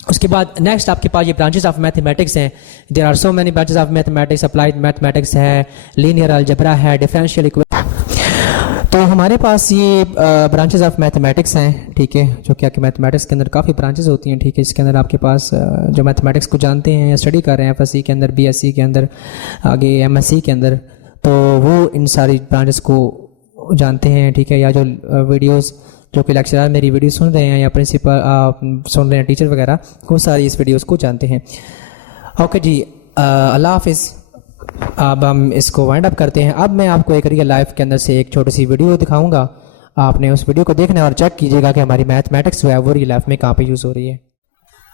उसके बाद नेक्स्ट आपके पास ये ब्रांचेस ऑफ मैथमेटिक्स हैं। There are so many branches of mathematics, applied mathematics है, लीनियर अलजेब्रा है, डिफरेंशियल इक्वेशन। तो हमारे पास ये ब्रांचेस ऑफ मैथमेटिक्स हैं, ठीक है, जो कि आपके मैथमेटिक्स के अंदर काफ़ी ब्रांचेस होती हैं, ठीक है। इसके अंदर आपके पास जो मैथमेटिक्स को जानते हैं या स्टडी कर रहे हैं एफएससी के अंदर, बीएससी के अंदर, आगे एमएससी के अंदर, तो वो इन सारी ब्रांचेस को जानते हैं, ठीक है। या जो वीडियोस जो कि लेक्चरर मेरी वीडियो सुन रहे हैं या प्रिंसिपल सुन रहे हैं, टीचर वगैरह, वो सारी इस वीडियोस को जानते हैं। ओके जी, अल्लाह हाफिज़। अब हम इसको वाइंड अप करते हैं। अब मैं आपको एक रियल लाइफ के अंदर से एक छोटी सी वीडियो दिखाऊंगा, आपने उस वीडियो को देखना है और चेक कीजिएगा कि हमारी मैथमेटिक्स जो है वो रियल लाइफ में कहाँ पे यूज़ हो रही है।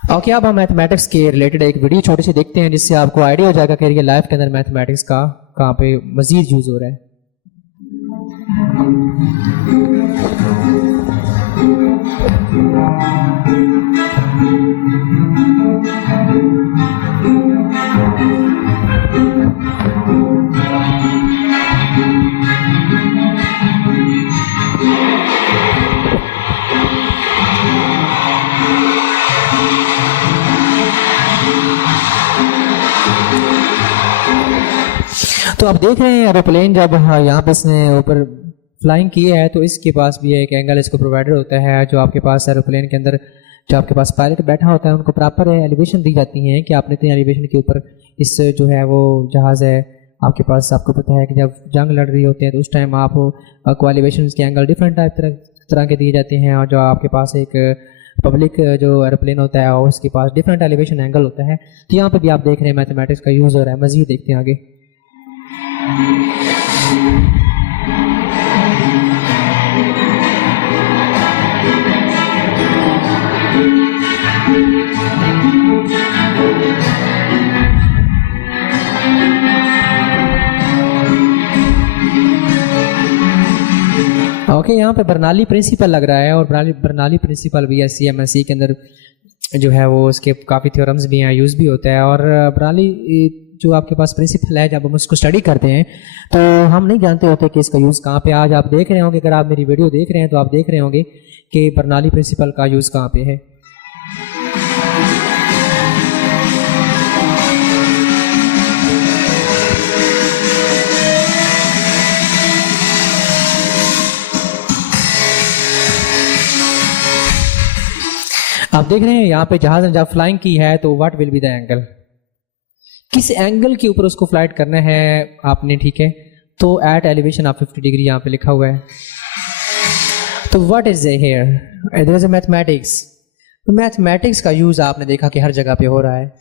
ओके, अब हम मैथमेटिक्स के रिलेटेड एक वीडियो छोटी सी देखते हैं, जिससे आपको आइडिया हो जाएगा कि रियल लाइफ के अंदर मैथमेटिक्स का कहाँ पे मज़ीद यूज़ हो रहा है। तो आप देख रहे हैं एरोप्लेन जब यहाँ पे इसने ऊपर फ्लाइंग की है तो इसके पास भी एक एंगल इसको प्रोवाइडेड होता है, जो आपके पास एरोप्लेन के अंदर जो आपके पास पायलट बैठा होता है उनको प्रॉपर एलिवेशन दी जाती है कि आपने इतनी एलिवेशन के ऊपर इस जो है वो जहाज़ है आपके पास। आपको पता है कि जब जंग लड़ रही होती है तो उस टाइम आपको एलिवेशन के एंगल डिफरेंट तरह के दिए जाते हैं, और जो आपके पास एक पब्लिक जो एरोप्लेन होता है उसके पास डिफरेंट एलिवेशन एंगल होता है। तो यहाँ पर भी आप देख रहे हैं मैथमेटिक्स का यूज़ हो रहा है। मज़ीद देखते हैं आगे। ओके, यहाँ पे बर्नाली प्रिंसिपल लग रहा है, और बर्नाली प्रिंसिपल भी BSc MSc के अंदर जो है वो उसके काफ़ी थ्योरम्स भी हैं, यूज़ भी होता है। और बर्नाली जो आपके पास प्रिंसिपल है, जब हम उसको स्टडी करते हैं तो हम नहीं जानते होते कि इसका यूज़ कहाँ पे। आज आप देख रहे होंगे, अगर आप मेरी वीडियो देख रहे हैं तो आप देख रहे होंगे कि बर्नाली प्रिंसिपल का यूज़ कहाँ पे है। आप देख रहे हैं यहाँ पे जहाज ने जब फ्लाइंग की है तो what will be the angle, किस एंगल के ऊपर उसको फ्लाइट करना है आपने, ठीक है। तो एट एलिवेशन ऑफ 50 डिग्री यहाँ पे लिखा हुआ है। तो what is here, there is a mathematics. तो मैथमेटिक्स का यूज आपने देखा कि हर जगह पे हो रहा है।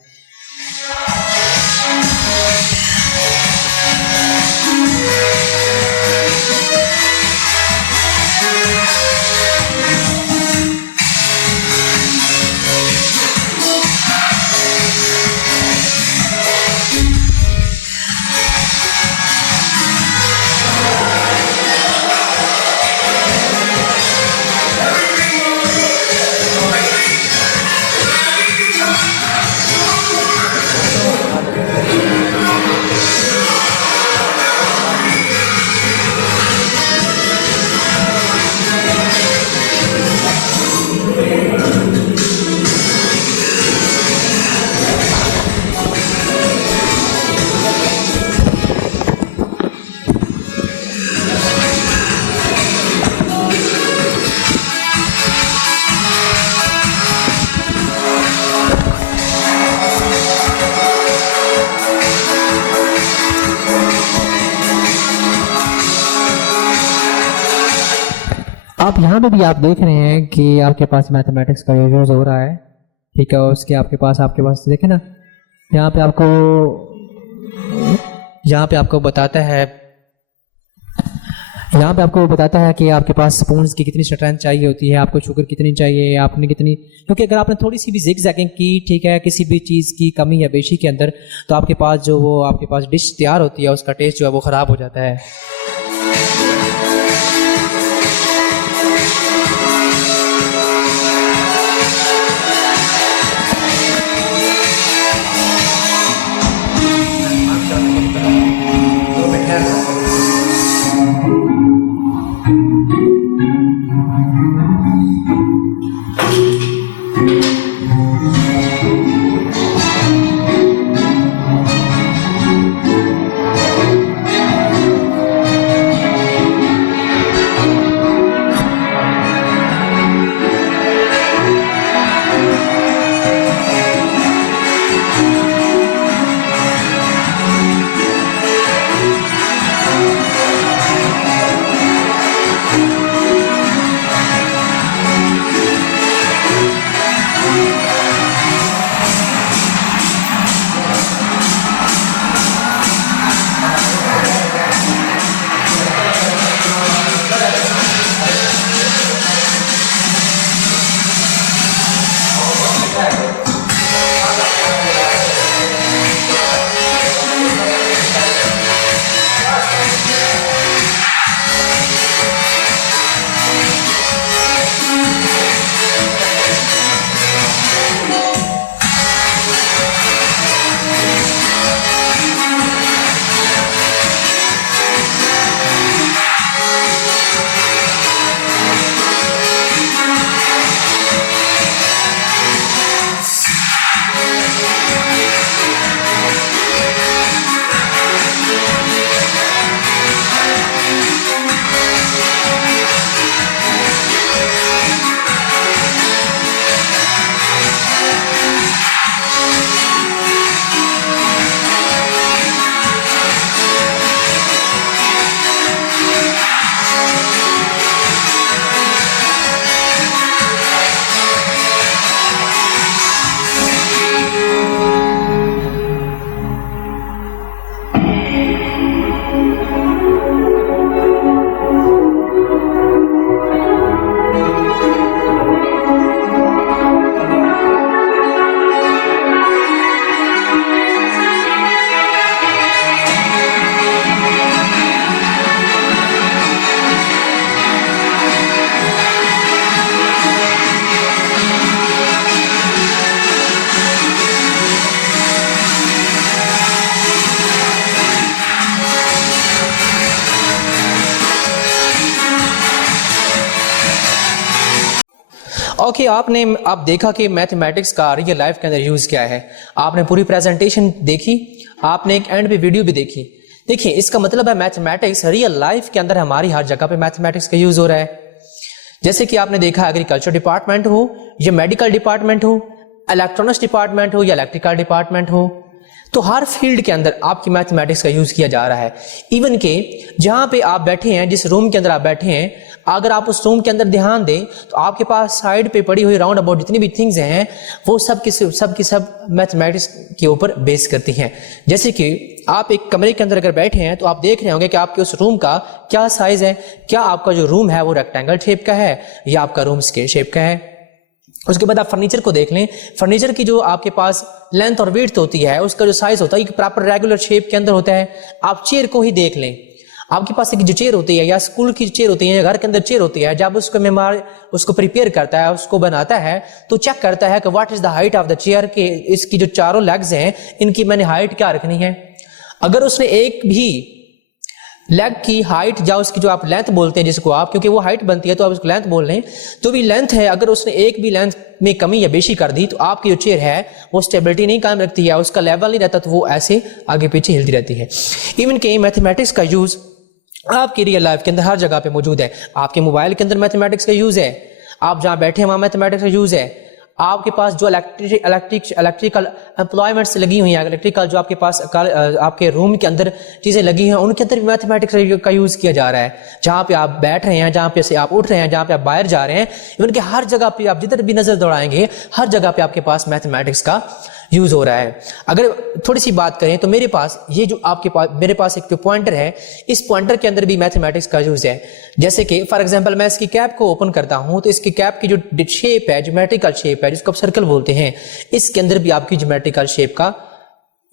आप यहाँ पे भी आप देख रहे हैं कि आपके पास मैथमेटिक्स का यूज हो रहा है, ठीक है। उसके आपके पास देखे ना, यहाँ पे आपको बताता है, यहाँ पे आपको बताता है कि आपके पास स्पून्स की कितनी स्ट्रेंथ चाहिए होती है, आपको शुगर कितनी चाहिए, आपने कितनी, क्योंकि अगर आपने थोड़ी सी भी जिगजैगिंग की, ठीक है, किसी भी चीज़ की कमी या बेशी के अंदर, तो आपके पास जो वो आपके पास डिश तैयार होती है उसका टेस्ट जो है वो ख़राब हो जाता है। ओके, आप देखा कि मैथमेटिक्स का रियल लाइफ के अंदर यूज क्या है। आपने पूरी प्रेजेंटेशन देखी, आपने एक एंड पे वीडियो भी देखी। देखिए, इसका मतलब है मैथमेटिक्स रियल लाइफ के अंदर हमारी हर जगह पे मैथमेटिक्स का यूज हो रहा है। जैसे कि आपने देखा, एग्रीकल्चर डिपार्टमेंट हो या मेडिकल डिपार्टमेंट हो, इलेक्ट्रॉनिक्स डिपार्टमेंट हो या इलेक्ट्रिकल डिपार्टमेंट हो, तो हर फील्ड के अंदर आपकी मैथमेटिक्स का यूज किया जा रहा है। इवन के जहां पे आप बैठे हैं, जिस रूम के अंदर आप बैठे हैं, अगर आप उस रूम के अंदर ध्यान दें तो आपके पास साइड पे पड़ी हुई राउंड अबाउट जितनी भी थिंग्स हैं वो सब की सब मैथमेटिक्स के ऊपर बेस करती हैं। जैसे कि आप एक कमरे के अंदर अगर बैठे हैं तो आप देख रहे होंगे कि आपके उस रूम का क्या साइज है। क्या आपका जो रूम है वो रेक्टेंगल शेप का है या आपका रूम स्क्वायर शेप का है। उसके बाद आप फर्नीचर को देख लें, फर्नीचर की जो आपके पास लेंथ और विड्थ होती है, उसका जो साइज होता है एक प्रॉपर रेगुलर शेप के अंदर होता है। आप चेयर को ही देख लें, आपके पास एक जो चेयर होती है या स्कूल की चेयर होती है या घर के अंदर चेयर होती है, जब उसको मेहमान उसको प्रिपेयर करता है, उसको बनाता है तो चेक करता है कि what is the height of the chair, के इसकी जो चारों लेग्स हैं इनकी मैंने हाइट क्या रखनी है। अगर उसने एक भी लेग की हाइट या उसकी जो आप लेंथ बोलते हैं जिसको आप, क्योंकि वो हाइट बनती है तो आप उसको लेंथ बोल रहे हैं, तो भी लेंथ है, अगर उसने एक भी लेंथ में कमी या बेशी कर दी तो आपकी जो चेयर है वो स्टेबिलिटी नहीं कायम रखती है, उसका लेवल नहीं रहता, तो वो ऐसे आगे पीछे हिलती रहती है। इवन के मैथमेटिक्स का यूज आपकी रियल लाइफ के अंदर हर जगह पे मौजूद है। आपके मोबाइल के अंदर मैथमेटिक्स का यूज है, आप जहां बैठे हैं वहां मैथमेटिक्स का यूज है। आपके पास जो इलेक्ट्रिकल एम्प्लॉयमेंट से लगी हुई है, इलेक्ट्रिकल जो आपके पास आपके रूम के अंदर चीजें लगी हैं, उनके अंदर भी मैथमेटिक्स का यूज किया जा रहा है। जहां पे आप बैठ रहे हैं, जहां पे से आप उठ रहे हैं, जहां पे आप बाहर जा रहे हैं, इवन के हर जगह पे आप जिधर भी नजर दौड़ाएंगे हर जगह पे आपके पास मैथमेटिक्स का यूज हो रहा है। अगर थोड़ी सी बात करें तो मेरे पास ये जो आपके पास मेरे पास एक पॉइंटर है, इस पॉइंटर के अंदर भी मैथमेटिक्स का यूज है। जैसे कि फॉर एग्जांपल मैं इसकी कैप को ओपन करता हूं तो इसकी कैप की जो शेप है, ज्योमेट्रिकल शेप है जिसको आप सर्कल बोलते हैं, इसके अंदर भी आपकी ज्योमेट्रिकल शेप का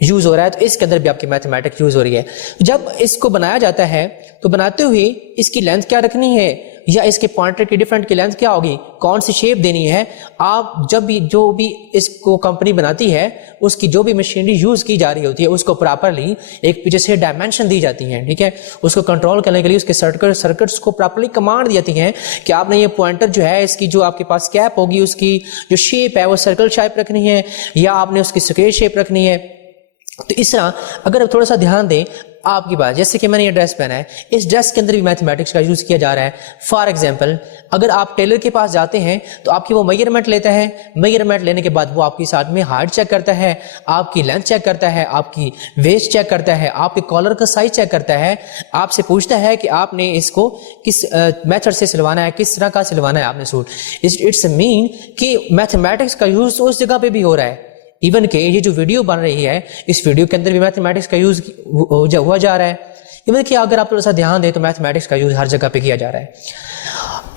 यूज हो रहा है, तो इसके अंदर भी आपकी मैथमेटिक्स यूज हो रही है। जब इसको बनाया जाता है तो बनाते हुए इसकी लेंथ क्या रखनी है या इसके पॉइंटर की डिफरेंट की लेंथ क्या होगी, कौन सी शेप देनी है, आप जब भी जो भी इसको कंपनी बनाती है उसकी जो भी मशीनरी यूज की जा रही होती है उसको प्रॉपरली एक पीछे से डायमेंशन दी जाती है। ठीक है, उसको कंट्रोल करने के लिए उसके सर्किट्स को प्रॉपरली कमांड दी जाती है कि आपने ये पॉइंटर जो है इसकी जो आपके पास कैप होगी उसकी जो शेप है वो सर्कल शेप रखनी है या आपने उसकी स्क्वायर शेप रखनी है। तो इस तरह अगर आप थोड़ा सा ध्यान दें आपकी बात, जैसे कि मैंने ये ड्रेस पहना है, इस ड्रेस के अंदर भी मैथमेटिक्स का यूज किया जा रहा है। फॉर एग्जांपल अगर आप टेलर के पास जाते हैं तो आपकी वो मेजरमेंट लेता है, मेजरमेंट लेने के बाद वो आपकी साथ में हाइट चेक करता है, आपकी लेंथ चेक करता है, आपकी वेस्ट चेक करता है, आपके कॉलर का साइज चेक करता है, आपसे पूछता है कि आपने इसको किस मेथड से सिलवाना है, किस तरह का सिलवाना है आपने सूट। इट्स मीन कि मैथमेटिक्स का यूज उस जगह पे भी हो रहा है। इवन के ये जो वीडियो बन रही है इस वीडियो के अंदर भी मैथमेटिक्स का यूज हुआ जा रहा है। इवन कि अगर आप थोड़ा सा ध्यान दें तो मैथमेटिक्स का यूज हर जगह पे किया जा रहा है।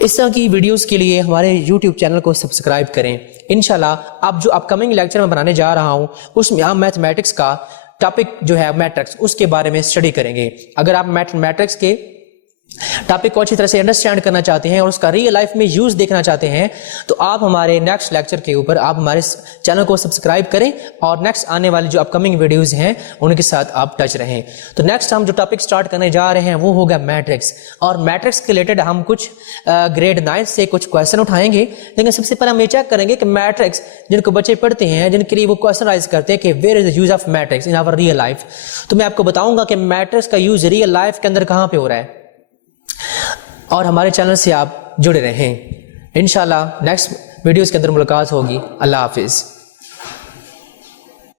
इस तरह की वीडियोस के लिए हमारे YouTube चैनल को सब्सक्राइब करें। इंशाल्लाह अब जो अपकमिंग लेक्चर में बनाने जा रहा हूं उसमें हम मैथमेटिक्स का टॉपिक जो है मैट्रिक्स उसके बारे में स्टडी करेंगे। अगर आप मैथमेटिक्स के टॉपिक को अच्छी तरह से अंडरस्टैंड करना चाहते हैं और उसका रियल लाइफ में यूज देखना चाहते हैं तो आप हमारे नेक्स्ट लेक्चर के ऊपर आप हमारे चैनल को सब्सक्राइब करें और नेक्स्ट आने वाली जो अपकमिंग वीडियोस हैं उनके साथ आप टच रहें। तो नेक्स्ट हम जो टॉपिक स्टार्ट करने जा रहे हैं वो होगा मैट्रिक्स, और मैट्रिक्स के रिलेटेड हम कुछ ग्रेड 9 से कुछ क्वेश्चन उठाएंगे। लेकिन सबसे पहले हम ये चेक करेंगे कि मैट्रिक्स जिनको बच्चे पढ़ते हैं, जिनके लिए वो क्वेश्चन राइज करते हैं कि where is the use of matrix in our real life, तो मैं आपको बताऊंगा कि मैट्रिक्स का यूज रियल लाइफ के अंदर कहां पे हो रहा है। और हमारे चैनल से आप जुड़े रहें। इंशाल्लाह नेक्स्ट वीडियोस के अंदर मुलाकात होगी। अल्लाह हाफिज।